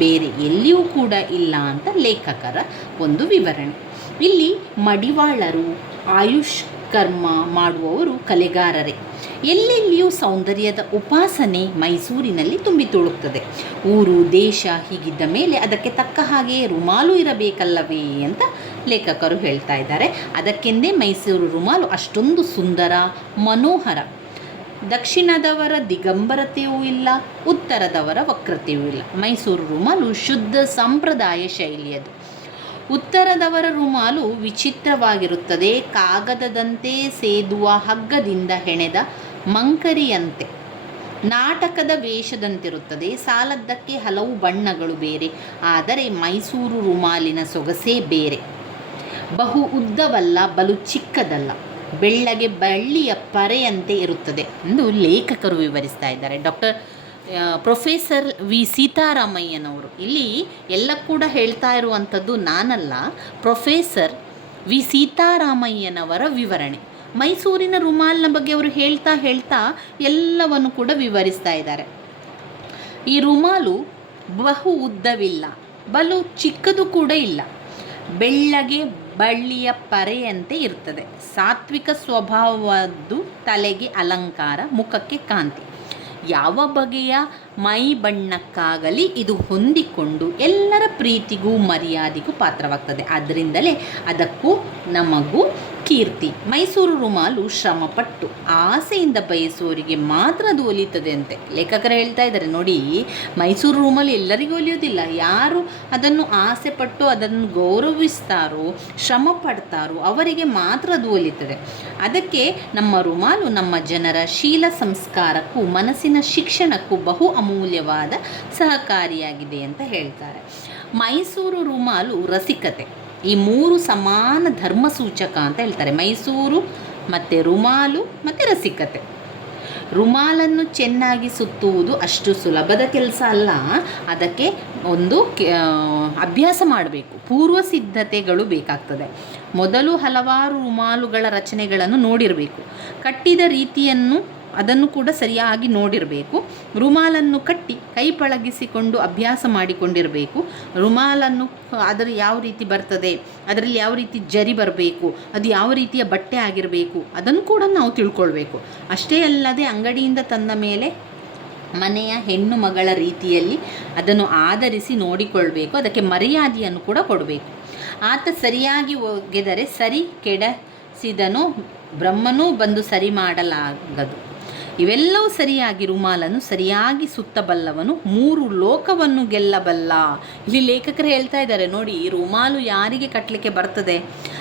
ಬೇರೆ ಎಲ್ಲಿಯೂ ಕೂಡ ಇಲ್ಲ ಅಂತ ಲೇಖಕರ ಒಂದು ವಿವರಣೆ. ಇಲ್ಲಿ ಮಡಿವಾಳರು, ಆಯುಷ್ ಕರ್ಮ ಮಾಡುವವರು ಕಲೆಗಾರರೇ. ಎಲ್ಲೆಲ್ಲಿಯೂ ಸೌಂದರ್ಯದ ಉಪಾಸನೆ ಮೈಸೂರಿನಲ್ಲಿ ತುಂಬಿ ತುಳುಕ್ತದೆ. ಊರು ದೇಶ ಹೀಗಿದ್ದ ಮೇಲೆ ಅದಕ್ಕೆ ತಕ್ಕ ಹಾಗೆ ರುಮಾಲು ಇರಬೇಕಲ್ಲವೇ ಅಂತ ಲೇಖಕರು ಹೇಳ್ತಾ ಇದ್ದಾರೆ. ಅದಕ್ಕೆಂದೇ ಮೈಸೂರು ರುಮಾಲು ಅಷ್ಟೊಂದು ಸುಂದರ, ಮನೋಹರ. ದಕ್ಷಿಣದವರ ದಿಗಂಬರತೆಯೂ ಇಲ್ಲ, ಉತ್ತರದವರ ವಕ್ರತೆಯೂ ಇಲ್ಲ. ಮೈಸೂರು ರುಮಾಲು ಶುದ್ಧ ಸಂಪ್ರದಾಯ ಶೈಲಿಯದು. ಉತ್ತರದವರ ರುಮಾಲು ವಿಚಿತ್ರವಾಗಿರುತ್ತದೆ, ಕಾಗದದಂತೆ ಸೇದುವ ಹಗ್ಗದಿಂದ ಹೆಣೆದ ಮಂಕರಿಯಂತೆ, ನಾಟಕದ ವೇಷದಂತಿರುತ್ತದೆ. ಸಾಲದ್ದಕ್ಕೆ ಹಲವು ಬಣ್ಣಗಳು ಬೇರೆ, ಆದರೆ ಮೈಸೂರು ರುಮಾಲಿನ ಸೊಗಸೇ ಬೇರೆ. ಬಹು ಉದ್ದವಲ್ಲ, ಬಲು ಚಿಕ್ಕದಲ್ಲ, ಬೆಳ್ಳಗೆ ಬಳ್ಳಿಯ ಪರೆಯಂತೆ ಇರುತ್ತದೆ ಎಂದು ಲೇಖಕರು ವಿವರಿಸ್ತಾ ಇದ್ದಾರೆ. ಪ್ರೊಫೆಸರ್ ವಿ ಸೀತಾರಾಮಯ್ಯನವರು ಇಲ್ಲಿ ಎಲ್ಲ ಕೂಡ ಹೇಳ್ತಾ ಇರುವಂಥದ್ದು ನಾನಲ್ಲ, ಪ್ರೊಫೆಸರ್ ವಿ ಸೀತಾರಾಮಯ್ಯನವರ ವಿವರಣೆ. ಮೈಸೂರಿನ ರುಮಾಲಿನ ಬಗ್ಗೆ ಅವರು ಹೇಳ್ತಾ ಎಲ್ಲವನ್ನು ಕೂಡ ವಿವರಿಸ್ತಾ ಇದ್ದಾರೆ. ಈ ರುಮಾಲು ಬಹು ಉದ್ದವಿಲ್ಲ, ಬಲು ಚಿಕ್ಕದು ಕೂಡ ಇಲ್ಲ, ಬೆಳ್ಳಗೆ ಬಳ್ಳಿಯ ಪರೆಯಂತೆ ಇರ್ತದೆ. ಸಾತ್ವಿಕ ಸ್ವಭಾವದ್ದು, ತಲೆಗೆ ಅಲಂಕಾರ, ಮುಖಕ್ಕೆ ಕಾಂತಿ. ಯಾವ ಬಗೆಯ ಮೈ ಬಣ್ಣಕ್ಕಾಗಲಿ ಇದು ಹೊಂದಿಕೊಂಡು ಎಲ್ಲರ ಪ್ರೀತಿಗೂ ಮರ್ಯಾದೆಗೂ ಪಾತ್ರವಾಗ್ತದೆ. ಆದ್ದರಿಂದಲೇ ಅದಕ್ಕೂ ನಮಗೂ ಕೀರ್ತಿ. ಮೈಸೂರು ರುಮಾಲು ಶ್ರಮಪಟ್ಟು ಆಸೆಯಿಂದ ಬಯಸುವವರಿಗೆ ಮಾತ್ರ ಅದು ಒಲಿಯುತ್ತದೆ ಅಂತೆ. ಲೇಖಕರು ಹೇಳ್ತಾ ಇದ್ದಾರೆ, ನೋಡಿ, ಮೈಸೂರು ರುಮಾಲು ಎಲ್ಲರಿಗೂ ಒಲಿಯೋದಿಲ್ಲ. ಯಾರು ಅದನ್ನು ಆಸೆ ಪಟ್ಟು ಅದನ್ನು ಗೌರವಿಸ್ತಾರೋ, ಶ್ರಮ ಪಡ್ತಾರೋ ಅವರಿಗೆ ಮಾತ್ರ ಅದು ಒಲಿಯುತ್ತದೆ. ಅದಕ್ಕೆ ನಮ್ಮ ರುಮಾಲು ನಮ್ಮ ಜನರ ಶೀಲ ಸಂಸ್ಕಾರಕ್ಕೂ ಮನಸ್ಸಿನ ಶಿಕ್ಷಣಕ್ಕೂ ಬಹು ಅಮೂಲ್ಯವಾದ ಸಹಕಾರಿಯಾಗಿದೆ ಅಂತ ಹೇಳ್ತಾರೆ. ಮೈಸೂರು ರುಮಾಲು ರಸಿಕತೆ, ಈ ಮೂರು ಸಮಾನ ಧರ್ಮ ಸೂಚಕ ಅಂತ ಹೇಳ್ತಾರೆ. ಮೈಸೂರು ಮತ್ತು ರುಮಾಲು ಮತ್ತು ರಸಿಕತೆ. ರುಮಾಲನ್ನು ಚೆನ್ನಾಗಿ ಸುತ್ತುವುದು ಅಷ್ಟು ಸುಲಭದ ಕೆಲಸ ಅಲ್ಲ. ಅದಕ್ಕೆ ಒಂದು ಅಭ್ಯಾಸ ಮಾಡಬೇಕು, ಪೂರ್ವ ಸಿದ್ಧತೆಗಳು ಬೇಕಾಗ್ತದೆ. ಮೊದಲು ಹಲವಾರು ರುಮಾಲುಗಳ ರಚನೆಗಳನ್ನು ನೋಡಿರಬೇಕು, ಕಟ್ಟಿದ ರೀತಿಯನ್ನು ಅದನ್ನು ಕೂಡ ಸರಿಯಾಗಿ ನೋಡಿರಬೇಕು. ರುಮಾಲನ್ನು ಕಟ್ಟಿ ಕೈ ಪಳಗಿಸಿಕೊಂಡು ಅಭ್ಯಾಸ ಮಾಡಿಕೊಂಡಿರಬೇಕು. ರುಮಾಲನ್ನು ಅದರ ಯಾವ ರೀತಿ ಬರ್ತದೆ, ಅದರಲ್ಲಿ ಯಾವ ರೀತಿ ಜರಿ ಬರಬೇಕು, ಅದು ಯಾವ ರೀತಿಯ ಬಟ್ಟೆ ಆಗಿರಬೇಕು, ಅದನ್ನು ಕೂಡ ನಾವು ತಿಳ್ಕೊಳ್ಬೇಕು. ಅಷ್ಟೇ ಅಲ್ಲದೆ ಅಂಗಡಿಯಿಂದ ತಂದ ಮೇಲೆ ಮನೆಯ ಹೆಣ್ಣು ಮಗಳ ರೀತಿಯಲ್ಲಿ ಅದನ್ನು ಆಧರಿಸಿ ನೋಡಿಕೊಳ್ಬೇಕು. ಅದಕ್ಕೆ ಮರ್ಯಾದೆಯನ್ನು ಕೂಡ ಕೊಡಬೇಕು. ಆತ ಸರಿಯಾಗಿ ಒಗೆದರೆ ಸರಿ, ಕೆಡಿಸಿದನು ಬ್ರಹ್ಮನೂ ಬಂದು ಸರಿ ಮಾಡಲಾಗದು. ಇವೆಲ್ಲವೂ ಸರಿಯಾಗಿ ರುಮಾಲನ್ನು ಸರಿಯಾಗಿ ಸುತ್ತಬಲ್ಲವನು ಮೂರು ಲೋಕವನ್ನು ಗೆಲ್ಲಬಲ್ಲ. ಇಲ್ಲಿ ಲೇಖಕರು ಹೇಳ್ತಾ ಇದ್ದಾರೆ, ನೋಡಿ, ಈ ರುಮಾಲು ಯಾರಿಗೆ ಕಟ್ಟಲಿಕ್ಕೆ ಬರ್ತದೆ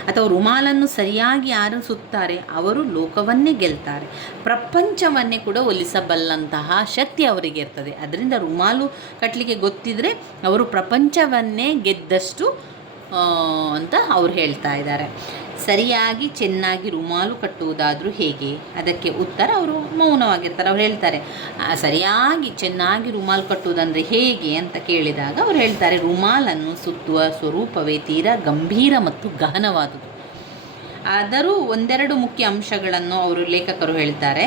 ಅಥವಾ ರುಮಾಲನ್ನು ಸರಿಯಾಗಿ ಯಾರು ಸುತ್ತಾರೆ ಅವರು ಲೋಕವನ್ನೇ ಗೆಲ್ತಾರೆ, ಪ್ರಪಂಚವನ್ನೇ ಕೂಡ ಒಲಿಸಬಲ್ಲಂತಹ ಶಕ್ತಿ ಅವರಿಗೆ ಇರ್ತದೆ. ಅದರಿಂದ ರುಮಾಲು ಕಟ್ಟಲಿಕ್ಕೆ ಗೊತ್ತಿದ್ದರೆ ಅವರು ಪ್ರಪಂಚವನ್ನೇ ಗೆದ್ದಷ್ಟು ಅಂತ ಅವ್ರು ಹೇಳ್ತಾ ಇದ್ದಾರೆ. ಸರಿಯಾಗಿ ಚೆನ್ನಾಗಿ ರುಮಾಲು ಕಟ್ಟುವುದಾದರೂ ಹೇಗೆ? ಅದಕ್ಕೆ ಉತ್ತರ ಅವರು ಮೌನವಾಗಿರ್ತಾರೆ. ಅವ್ರು ಹೇಳ್ತಾರೆ ಸರಿಯಾಗಿ ಚೆನ್ನಾಗಿ ರುಮಾಲು ಕಟ್ಟುವುದಂದರೆ ಹೇಗೆ ಅಂತ ಕೇಳಿದಾಗ ಅವ್ರು ಹೇಳ್ತಾರೆ, ರುಮಾಲನ್ನು ಸುತ್ತುವ ಸ್ವರೂಪವೇ ತೀರಾ ಗಂಭೀರ ಮತ್ತು ಗಹನವಾದುದು. ಆದರೂ ಒಂದೆರಡು ಮುಖ್ಯ ಅಂಶಗಳನ್ನು ಅವರು ಲೇಖಕರು ಹೇಳ್ತಾರೆ.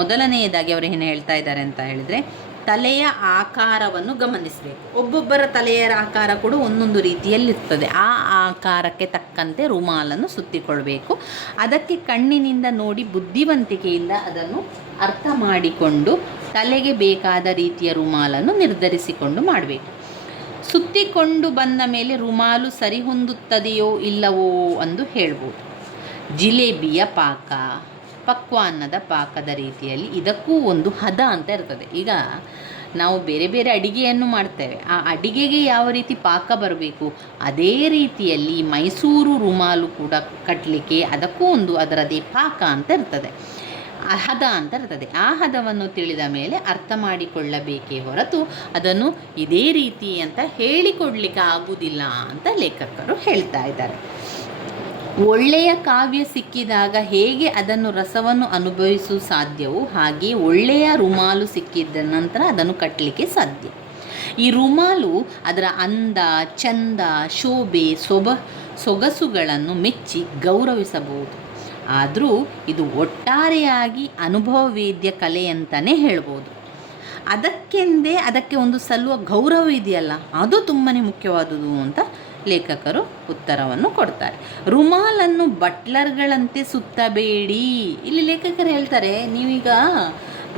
ಮೊದಲನೆಯದಾಗಿ ಅವರು ಏನು ಹೇಳ್ತಾ ಇದ್ದಾರೆ ಅಂತ ಹೇಳಿದರೆ, ತಲೆಯ ಆಕಾರವನ್ನು ಗಮನಿಸಬೇಕು. ಒಬ್ಬೊಬ್ಬರ ತಲೆಯ ಆಕಾರ ಕೂಡ ಒಂದೊಂದು ರೀತಿಯಲ್ಲಿರ್ತದೆ. ಆ ಆಕಾರಕ್ಕೆ ತಕ್ಕಂತೆ ರುಮಾಲನ್ನು ಸುತ್ತಿಕೊಳ್ಬೇಕು. ಅದಕ್ಕೆ ಕಣ್ಣಿನಿಂದ ನೋಡಿ ಬುದ್ಧಿವಂತಿಕೆಯಿಂದ ಅದನ್ನು ಅರ್ಥ ಮಾಡಿಕೊಂಡು ತಲೆಗೆ ಬೇಕಾದ ರೀತಿಯ ರುಮಾಲನ್ನು ನಿರ್ಧರಿಸಿಕೊಂಡು ಮಾಡಬೇಕು. ಸುತ್ತಿಕೊಂಡು ಬಂದ ಮೇಲೆ ರುಮಾಲು ಸರಿ ಹೊಂದುತ್ತದೆಯೋ ಇಲ್ಲವೋ ಎಂದು ಹೇಳ್ಬೋದು. ಜಿಲೇಬಿಯ ಪಾಕ, ಪಕ್ವಾನ್ನದ ಪಾಕದ ರೀತಿಯಲ್ಲಿ ಇದಕ್ಕೂ ಒಂದು ಹದ ಅಂತ ಇರ್ತದೆ. ಈಗ ನಾವು ಬೇರೆ ಬೇರೆ ಅಡಿಗೆಯನ್ನು ಮಾಡ್ತೇವೆ, ಆ ಅಡಿಗೆಗೆ ಯಾವ ರೀತಿ ಪಾಕ ಬರಬೇಕು ಅದೇ ರೀತಿಯಲ್ಲಿ ಮೈಸೂರು ರುಮಾಲು ಕೂಡ ಕಟ್ಟಲಿಕ್ಕೆ ಅದಕ್ಕೂ ಒಂದು ಅದರದೇ ಪಾಕ ಅಂತ ಇರ್ತದೆ, ಹದ ಅಂತ ಇರ್ತದೆ. ಆ ಹದವನ್ನು ತಿಳಿದ ಮೇಲೆ ಅರ್ಥ ಮಾಡಿಕೊಳ್ಳಬೇಕೇ ಹೊರತು ಅದನ್ನು ಇದೇ ರೀತಿ ಅಂತ ಹೇಳಿಕೊಡ್ಲಿಕ್ಕೆ ಆಗುವುದಿಲ್ಲ ಅಂತ ಲೇಖಕರು ಹೇಳ್ತಾ ಇದ್ದಾರೆ. ಒಳ್ಳೆಯ ಕಾವ್ಯ ಸಿಕ್ಕಿದಾಗ ಹೇಗೆ ಅದನ್ನು ರಸವನ್ನು ಅನುಭವಿಸಲು ಸಾಧ್ಯವೋ ಹಾಗೆ ಒಳ್ಳೆಯ ರುಮಾಲು ಸಿಕ್ಕಿದ ನಂತರ ಅದನ್ನು ಕಟ್ಟಲಿಕ್ಕೆ ಸಾಧ್ಯ. ಈ ರುಮಾಲು ಅದರ ಅಂದ, ಚಂದ, ಶೋಭೆ, ಸೊಗಸುಗಳನ್ನು ಮೆಚ್ಚಿ ಗೌರವಿಸಬಹುದು. ಆದರೂ ಇದು ಒಟ್ಟಾರೆಯಾಗಿ ಅನುಭವವೇದ್ಯ ಕಲೆ ಅಂತಲೇ ಹೇಳ್ಬೋದು. ಅದಕ್ಕೆ ಒಂದು ಸಲ್ಲುವ ಗೌರವ ಇದೆಯಲ್ಲ, ಅದು ತುಂಬಾ ಮುಖ್ಯವಾದುದು ಅಂತ ಲೇಖಕರು ಉತ್ತರವನ್ನು ಕೊಡ್ತಾರೆ. ರುಮಾಲನ್ನು ಬಟ್ಲರ್ಗಳಂತೆ ಸುತ್ತಬೇಡಿ. ಇಲ್ಲಿ ಲೇಖಕರು ಹೇಳ್ತಾರೆ, ನೀವೀಗ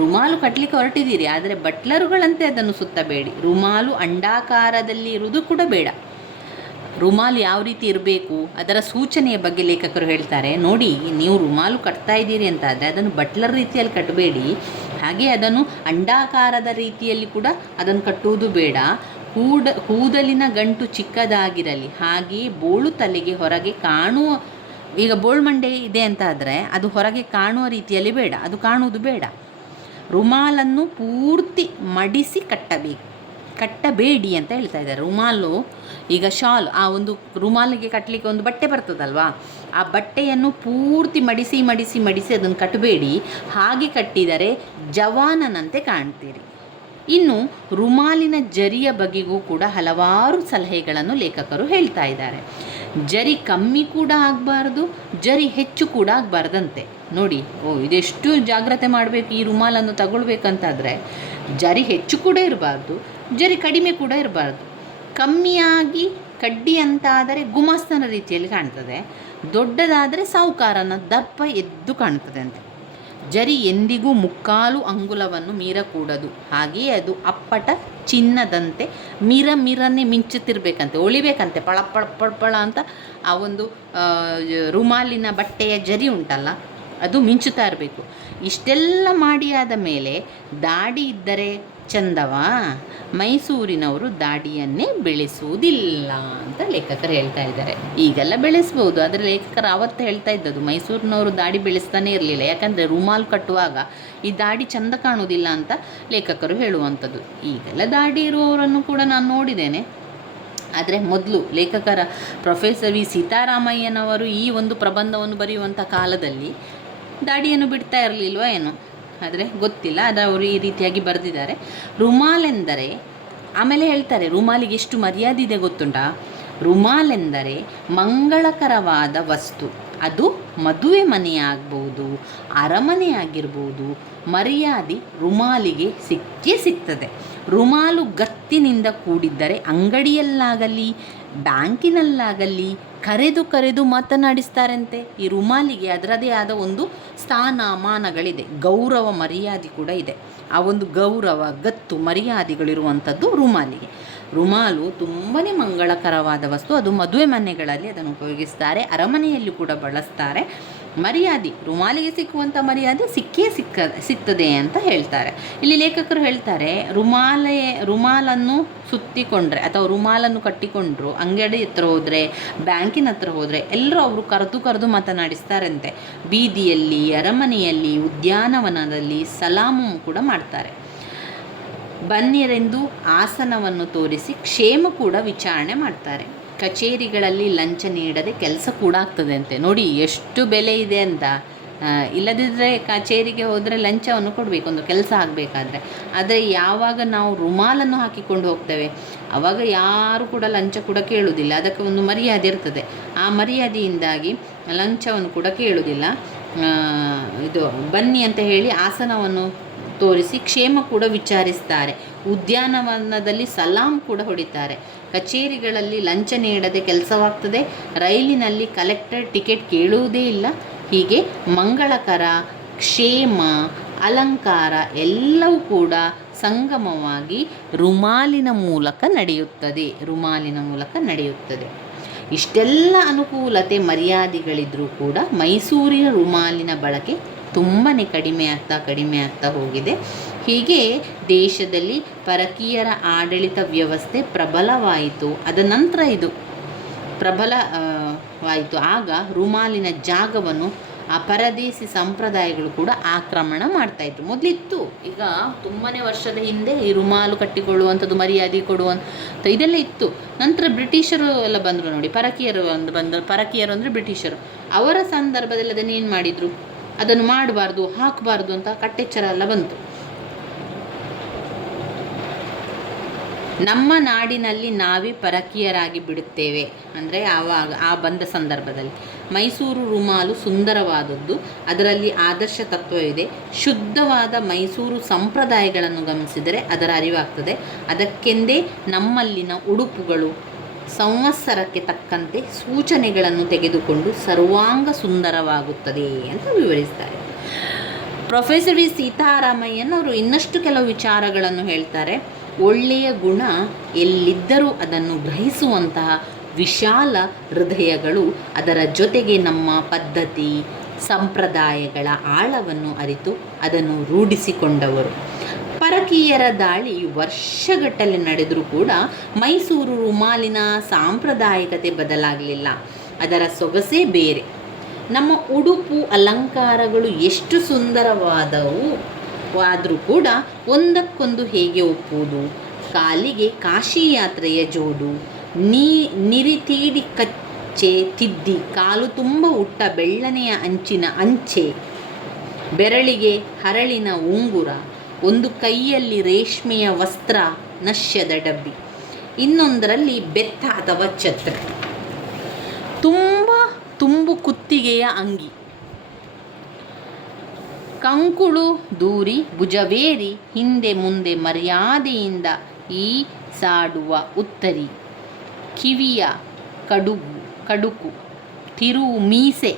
ರುಮಾಲು ಕಟ್ಟಲಿಕ್ಕೆ ಹೊರಟಿದ್ದೀರಿ, ಆದರೆ ಬಟ್ಲರುಗಳಂತೆ ಅದನ್ನು ಸುತ್ತಬೇಡಿ. ರುಮಾಲು ಅಂಡಾಕಾರದಲ್ಲಿ ಇರುವುದು ಕೂಡ ಬೇಡ. ರುಮಾಲು ಯಾವ ರೀತಿ ಇರಬೇಕು ಅದರ ಸೂಚನೆಯ ಬಗ್ಗೆ ಲೇಖಕರು ಹೇಳ್ತಾರೆ. ನೋಡಿ, ನೀವು ರುಮಾಲು ಕಟ್ತಾ ಇದ್ದೀರಿ ಅಂತ ಆದರೆ ಅದನ್ನು ಬಟ್ಲರ್ ರೀತಿಯಲ್ಲಿ ಕಟ್ಟಬೇಡಿ, ಹಾಗೆ ಅದನ್ನು ಅಂಡಾಕಾರದ ರೀತಿಯಲ್ಲಿ ಕೂಡ ಅದನ್ನು ಕಟ್ಟುವುದು ಬೇಡ. ಕೂದಲಿನ ಗಂಟು ಚಿಕ್ಕದಾಗಿರಲಿ, ಹಾಗೆಯೇ ಬೋಳು ತಲೆಗೆ ಹೊರಗೆ ಕಾಣುವ, ಈಗ ಬೋಳ್ಮಂಡೆ ಇದೆ ಅಂತ ಆದರೆ ಅದು ಹೊರಗೆ ಕಾಣುವ ರೀತಿಯಲ್ಲಿ ಬೇಡ, ಅದು ಕಾಣುವುದು ಬೇಡ. ರುಮಾಲನ್ನು ಪೂರ್ತಿ ಮಡಿಸಿ ಕಟ್ಟಬೇಡಿ ಅಂತ ಹೇಳ್ತಾ ಇದ್ದಾರೆ. ರುಮಾಲು ಈಗ ಶಾಲ್, ಆ ಒಂದು ರುಮಾಲಿಗೆ ಕಟ್ಟಲಿಕ್ಕೆ ಒಂದು ಬಟ್ಟೆ ಬರ್ತದಲ್ವಾ, ಆ ಬಟ್ಟೆಯನ್ನು ಪೂರ್ತಿ ಮಡಿಸಿ ಅದನ್ನು ಕಟ್ಟಬೇಡಿ. ಹಾಗೆ ಕಟ್ಟಿದರೆ ಜವಾನನಂತೆ ಕಾಣ್ತೀರಿ. ಇನ್ನು ರುಮಾಲಿನ ಜರಿಯ ಬಗೆಗೂ ಕೂಡ ಹಲವಾರು ಸಲಹೆಗಳನ್ನು ಲೇಖಕರು ಹೇಳ್ತಾ ಇದ್ದಾರೆ. ಜರಿ ಕಮ್ಮಿ ಕೂಡ ಆಗಬಾರ್ದು, ಜರಿ ಹೆಚ್ಚು ಕೂಡ ಆಗಬಾರ್ದಂತೆ. ನೋಡಿ, ಇದೆಷ್ಟು ಜಾಗ್ರತೆ ಮಾಡಬೇಕು ಈ ರುಮಾಲನ್ನು ತಗೊಳ್ಬೇಕಂತಾದರೆ. ಜರಿ ಹೆಚ್ಚು ಕೂಡ ಇರಬಾರ್ದು, ಜರಿ ಕಡಿಮೆ ಕೂಡ ಇರಬಾರ್ದು. ಕಮ್ಮಿಯಾಗಿ ಕಡ್ಡಿ ಅಂತಾದರೆ ಗುಮಾಸ್ತನ ರೀತಿಯಲ್ಲಿ ಕಾಣ್ತದೆ, ದೊಡ್ಡದಾದರೆ ಸಾಹುಕಾರನ ದರ್ಪ ಎದ್ದು ಕಾಣ್ತದೆ ಅಂತೆ. ಜರಿ ಎಂದಿಗೂ ಮುಕ್ಕಾಲು ಅಂಗುಲವನ್ನು ಮೀರಕೂಡದು, ಹಾಗೆಯೇ ಅದು ಅಪ್ಪಟ ಚಿನ್ನದಂತೆ ಮಿರನೆ ಮಿಂಚುತ್ತಿರಬೇಕಂತೆ, ಒಳಿಬೇಕಂತೆ, ಪಳ ಅಂತ. ಆ ಒಂದು ರುಮಾಲಿನ ಬಟ್ಟೆಯ ಜರಿ ಉಂಟಲ್ಲ, ಅದು ಮಿಂಚುತ್ತಾ ಇರಬೇಕು. ಇಷ್ಟೆಲ್ಲ ಮಾಡಿಯಾದ ಮೇಲೆ ದಾಡಿ ಇದ್ದರೆ ಚಂದವಾ? ಮೈಸೂರಿನವರು ದಾಡಿಯನ್ನೇ ಬೆಳೆಸುವುದಿಲ್ಲ ಅಂತ ಲೇಖಕರು ಹೇಳ್ತಾ ಇದ್ದಾರೆ. ಈಗೆಲ್ಲ ಬೆಳೆಸ್ಬೋದು, ಆದರೆ ಲೇಖಕರು ಆವತ್ತು ಹೇಳ್ತಾ ಇದ್ದದ್ದು ಮೈಸೂರಿನವರು ದಾಡಿ ಬೆಳೆಸ್ತಾನೆ ಇರಲಿಲ್ಲ, ಯಾಕಂದರೆ ರುಮಾಲು ಕಟ್ಟುವಾಗ ಈ ದಾಡಿ ಚಂದ ಕಾಣುವುದಿಲ್ಲ ಅಂತ ಲೇಖಕರು ಹೇಳುವಂಥದ್ದು. ಈಗೆಲ್ಲ ದಾಡಿ ಇರುವವರನ್ನು ಕೂಡ ನಾನು ನೋಡಿದ್ದೇನೆ. ಆದರೆ ಮೊದಲು ಲೇಖಕರ ಪ್ರೊಫೆಸರ್ ವಿ ಸೀತಾರಾಮಯ್ಯನವರು ಈ ಒಂದು ಪ್ರಬಂಧವನ್ನು ಬರೆಯುವಂಥ ಕಾಲದಲ್ಲಿ ದಾಡಿಯನ್ನು ಬಿಡ್ತಾ ಇರಲಿಲ್ವ ಏನೋ, ಆದರೆ ಗೊತ್ತಿಲ್ಲ. ಅದು ಅವರು ಈ ರೀತಿಯಾಗಿ ಬರೆದಿದ್ದಾರೆ. ರುಮಾಲೆಂದರೆ, ಆಮೇಲೆ ಹೇಳ್ತಾರೆ ರುಮಾಲಿಗೆ ಎಷ್ಟು ಮರ್ಯಾದೆ ಇದೆ ಗೊತ್ತುಂಟಾ? ರುಮಾಲೆಂದರೆ ಮಂಗಳಕರವಾದ ವಸ್ತು. ಅದು ಮದುವೆ ಮನೆಯಾಗ್ಬೋದು, ಅರಮನೆಯಾಗಿರ್ಬೋದು, ಮರ್ಯಾದೆ ರುಮಾಲಿಗೆ ಸಿಗ್ತದೆ. ರುಮಾಲು ಗತ್ತಿನಿಂದ ಕೂಡಿದ್ದರೆ ಅಂಗಡಿಯಲ್ಲಾಗಲಿ ಬ್ಯಾಂಕಿನಲ್ಲಾಗಲಿ ಕರೆದು ಮಾತನಾಡಿಸ್ತಾರಂತೆ. ಈ ರುಮಾಲಿಗೆ ಅದರದೇ ಆದ ಒಂದು ಸ್ಥಾನಮಾನಗಳಿದೆ, ಗೌರವ ಮರ್ಯಾದೆ ಕೂಡ ಇದೆ. ಆ ಒಂದು ಗೌರವ, ಗತ್ತು, ಮರ್ಯಾದೆಗಳಿರುವಂಥದ್ದು ರುಮಾಲಿಗೆ. ರುಮಾಲು ತುಂಬಾ ಮಂಗಳಕರವಾದ ವಸ್ತು. ಅದು ಮದುವೆ ಮನೆಗಳಲ್ಲಿ ಅದನ್ನು ಉಪಯೋಗಿಸ್ತಾರೆ, ಅರಮನೆಯಲ್ಲಿ ಕೂಡ ಬಳಸ್ತಾರೆ. ಮರ್ಯಾದೆ, ರುಮಾಲಿಗೆ ಸಿಕ್ಕುವಂಥ ಮರ್ಯಾದೆ ಸಿಗ್ತದೆ ಅಂತ ಹೇಳ್ತಾರೆ. ಇಲ್ಲಿ ಲೇಖಕರು ಹೇಳ್ತಾರೆ, ರುಮಾಲನ್ನು ಸುತ್ತಿಕೊಂಡ್ರೆ ಅಥವಾ ರುಮಾಲನ್ನು ಕಟ್ಟಿಕೊಂಡ್ರು ಅಂಗಡಿ ಹತ್ರ ಹೋದರೆ, ಬ್ಯಾಂಕಿನ ಹತ್ರ ಹೋದರೆ ಎಲ್ಲರೂ ಅವರು ಕರೆದು ಮಾತನಾಡಿಸ್ತಾರಂತೆ. ಬೀದಿಯಲ್ಲಿ, ಅರಮನೆಯಲ್ಲಿ, ಉದ್ಯಾನವನದಲ್ಲಿ ಸಲಾಮು ಕೂಡ ಮಾಡ್ತಾರೆ. ಬನ್ನಿರೆಂದು ಆಸನವನ್ನು ತೋರಿಸಿ ಕ್ಷೇಮ ಕೂಡ ವಿಚಾರಣೆ ಮಾಡ್ತಾರೆ. ಕಚೇರಿಗಳಲ್ಲಿ ಲಂಚ ನೀಡದೆ ಕೆಲಸ ಕೂಡ ಆಗ್ತದೆ ಅಂತೆ. ನೋಡಿ ಎಷ್ಟು ಬೆಲೆ ಇದೆ ಅಂತ. ಇಲ್ಲದಿದ್ದರೆ ಕಚೇರಿಗೆ ಹೋದರೆ ಲಂಚವನ್ನು ಕೊಡಬೇಕು ಒಂದು ಕೆಲಸ ಆಗಬೇಕಾದ್ರೆ. ಆದರೆ ಯಾವಾಗ ನಾವು ರುಮಾಲನ್ನು ಹಾಕಿಕೊಂಡು ಹೋಗ್ತೇವೆ ಆವಾಗ ಯಾರು ಕೂಡ ಲಂಚ ಕೂಡ ಕೇಳುವುದಿಲ್ಲ. ಅದಕ್ಕೆ ಒಂದು ಮರ್ಯಾದೆ ಇರ್ತದೆ. ಆ ಮರ್ಯಾದೆಯಿಂದಾಗಿ ಲಂಚವನ್ನು ಕೂಡ ಕೇಳುವುದಿಲ್ಲ. ಇದು ಬನ್ನಿ ಅಂತ ಹೇಳಿ ಆಸನವನ್ನು ತೋರಿಸಿ ಕ್ಷೇಮ ಕೂಡ ವಿಚಾರಿಸ್ತಾರೆ. ಉದ್ಯಾನವನದಲ್ಲಿ ಸಲಾಂ ಕೂಡ ಹೊಡಿತಾರೆ. ಕಚೇರಿಗಳಲ್ಲಿ ಲಂಚ ನೀಡದೆ ಕೆಲಸವಾಗ್ತದೆ. ರೈಲಿನಲ್ಲಿ ಕಲೆಕ್ಟರ್ ಟಿಕೆಟ್ ಕೇಳುವುದೇ ಇಲ್ಲ. ಹೀಗೆ ಮಂಗಳಕರ, ಕ್ಷೇಮ, ಅಲಂಕಾರ ಎಲ್ಲವೂ ಕೂಡ ಸಂಗಮವಾಗಿ ರುಮಾಲಿನ ಮೂಲಕ ನಡೆಯುತ್ತದೆ. ಇಷ್ಟೆಲ್ಲ ಅನುಕೂಲತೆ ಮರ್ಯಾದೆಗಳಿದ್ರೂ ಕೂಡ ಮೈಸೂರಿನ ರುಮಾಲಿನ ಬಳಕೆ ತುಂಬಾ ಕಡಿಮೆ ಆಗ್ತಾ ಹೋಗಿದೆ. ಹೀಗೆ ದೇಶದಲ್ಲಿ ಪರಕೀಯರ ಆಡಳಿತ ವ್ಯವಸ್ಥೆ ಪ್ರಬಲವಾಯಿತು. ಅದ ನಂತರ ಇದು ಪ್ರಬಲವಾಯಿತು. ಆಗ ರುಮಾಲಿನ ಜಾಗವನ್ನು ಆ ಪರದೇಶಿ ಸಂಪ್ರದಾಯಗಳು ಕೂಡ ಆಕ್ರಮಣ ಮಾಡ್ತಾಯಿದ್ರು. ಮೊದಲಿತ್ತು, ಈಗ ತುಂಬಾ ವರ್ಷದ ಹಿಂದೆ ಈ ರುಮಾಲು ಕಟ್ಟಿಕೊಳ್ಳುವಂಥದ್ದು, ಮರ್ಯಾದೆ ಕೊಡುವಂಥ ಇದೆಲ್ಲ ಇತ್ತು. ನಂತರ ಬ್ರಿಟಿಷರು ಎಲ್ಲ ಬಂದರು ನೋಡಿ, ಪರಕೀಯರು ಅಂದರೆ ಬ್ರಿಟಿಷರು. ಅವರ ಸಂದರ್ಭದಲ್ಲಿ ಅದನ್ನು ಏನು ಮಾಡಿದರು, ಅದನ್ನು ಮಾಡಬಾರ್ದು, ಹಾಕಬಾರ್ದು ಅಂತ ಕಟ್ಟೆಚ್ಚರ ಎಲ್ಲ ಬಂತು. ನಮ್ಮ ನಾಡಿನಲ್ಲಿ ನಾವೇ ಪರಕೀಯರಾಗಿ ಬಿಡುತ್ತೇವೆ ಅಂದರೆ ಆ ಬಂದ ಸಂದರ್ಭದಲ್ಲಿ ಮೈಸೂರು ರುಮಾಲು ಸುಂದರವಾದದ್ದು, ಅದರಲ್ಲಿ ಆದರ್ಶ ತತ್ವವಿದೆ. ಶುದ್ಧವಾದ ಮೈಸೂರು ಸಂಪ್ರದಾಯಗಳನ್ನು ಗಮನಿಸಿದರೆ ಅದರ ಅರಿವಾಗ್ತದೆ. ಅದಕ್ಕೆಂದೇ ನಮ್ಮಲ್ಲಿನ ಉಡುಪುಗಳು ಸಂವತ್ಸರಕ್ಕೆ ತಕ್ಕಂತೆ ಸೂಚನೆಗಳನ್ನು ತೆಗೆದುಕೊಂಡು ಸರ್ವಾಂಗ ಸುಂದರವಾಗುತ್ತದೆ ಅಂತ ವಿವರಿಸ್ತಾರೆ. ಪ್ರೊಫೆಸರ್ ವಿ ಸೀತಾರಾಮಯ್ಯನವರು ಇನ್ನಷ್ಟು ಕೆಲವು ವಿಚಾರಗಳನ್ನು ಹೇಳ್ತಾರೆ. ಒಳ್ಳೆಯ ಗುಣ ಎಲ್ಲಿದ್ದರೂ ಅದನ್ನು ಗ್ರಹಿಸುವಂತಹ ವಿಶಾಲ ಹೃದಯಗಳು, ಅದರ ಜೊತೆಗೆ ನಮ್ಮ ಪದ್ಧತಿ ಸಂಪ್ರದಾಯಗಳ ಆಳವನ್ನು ಅರಿತು ಅದನ್ನು ರೂಢಿಸಿಕೊಂಡವರು. ಪರಕೀಯರ ದಾಳಿ ವರ್ಷಗಟ್ಟಲೆ ನಡೆದರೂ ಕೂಡ ಮೈಸೂರು ರುಮಾಲಿನ ಸಾಂಪ್ರದಾಯಿಕತೆ ಬದಲಾಗಲಿಲ್ಲ. ಅದರ ಸೊಗಸೇ ಬೇರೆ. ನಮ್ಮ ಉಡುಪು ಅಲಂಕಾರಗಳು ಎಷ್ಟು ಸುಂದರವಾದರೂ ಕೂಡ ಒಂದಕ್ಕೊಂದು ಹೇಗೆ ಒಪ್ಪುವುದು. ಕಾಲಿಗೆ ಕಾಶಿ ಯಾತ್ರೆಯ ಜೋಡು, ನಿರಿತೀಡಿ ಕಚ್ಚೆ ತಿದ್ದಿ ಕಾಲು ತುಂಬ ಉಟ್ಟ ಬೆಳ್ಳನೆಯ ಅಂಚಿನ ಅಂಚೆ, ಬೆರಳಿಗೆ ಹರಳಿನ ಉಂಗುರ, ಒಂದು ಕೈಯಲ್ಲಿ ರೇಷ್ಮೆಯ ವಸ್ತ್ರ ನಶ್ಯದ ಡಬ್ಬಿ, ಇನ್ನೊಂದರಲ್ಲಿ ಬೆತ್ತ ಅಥವಾ ಛತ್ರ, ತುಂಬು ಕುತ್ತಿಗೆಯ ಅಂಗಿ, ಕಂಕುಳು ದೂರಿ ಭುಜವೇರಿ ಹಿಂದೆ ಮುಂದೆ ಮರ್ಯಾದೆಯಿಂದ ಈ ಸಾಡುವ ಉತ್ತರಿ, ಕಿವಿಯ ಕಡುಕು, ತಿರುವು ಮೀಸೆ,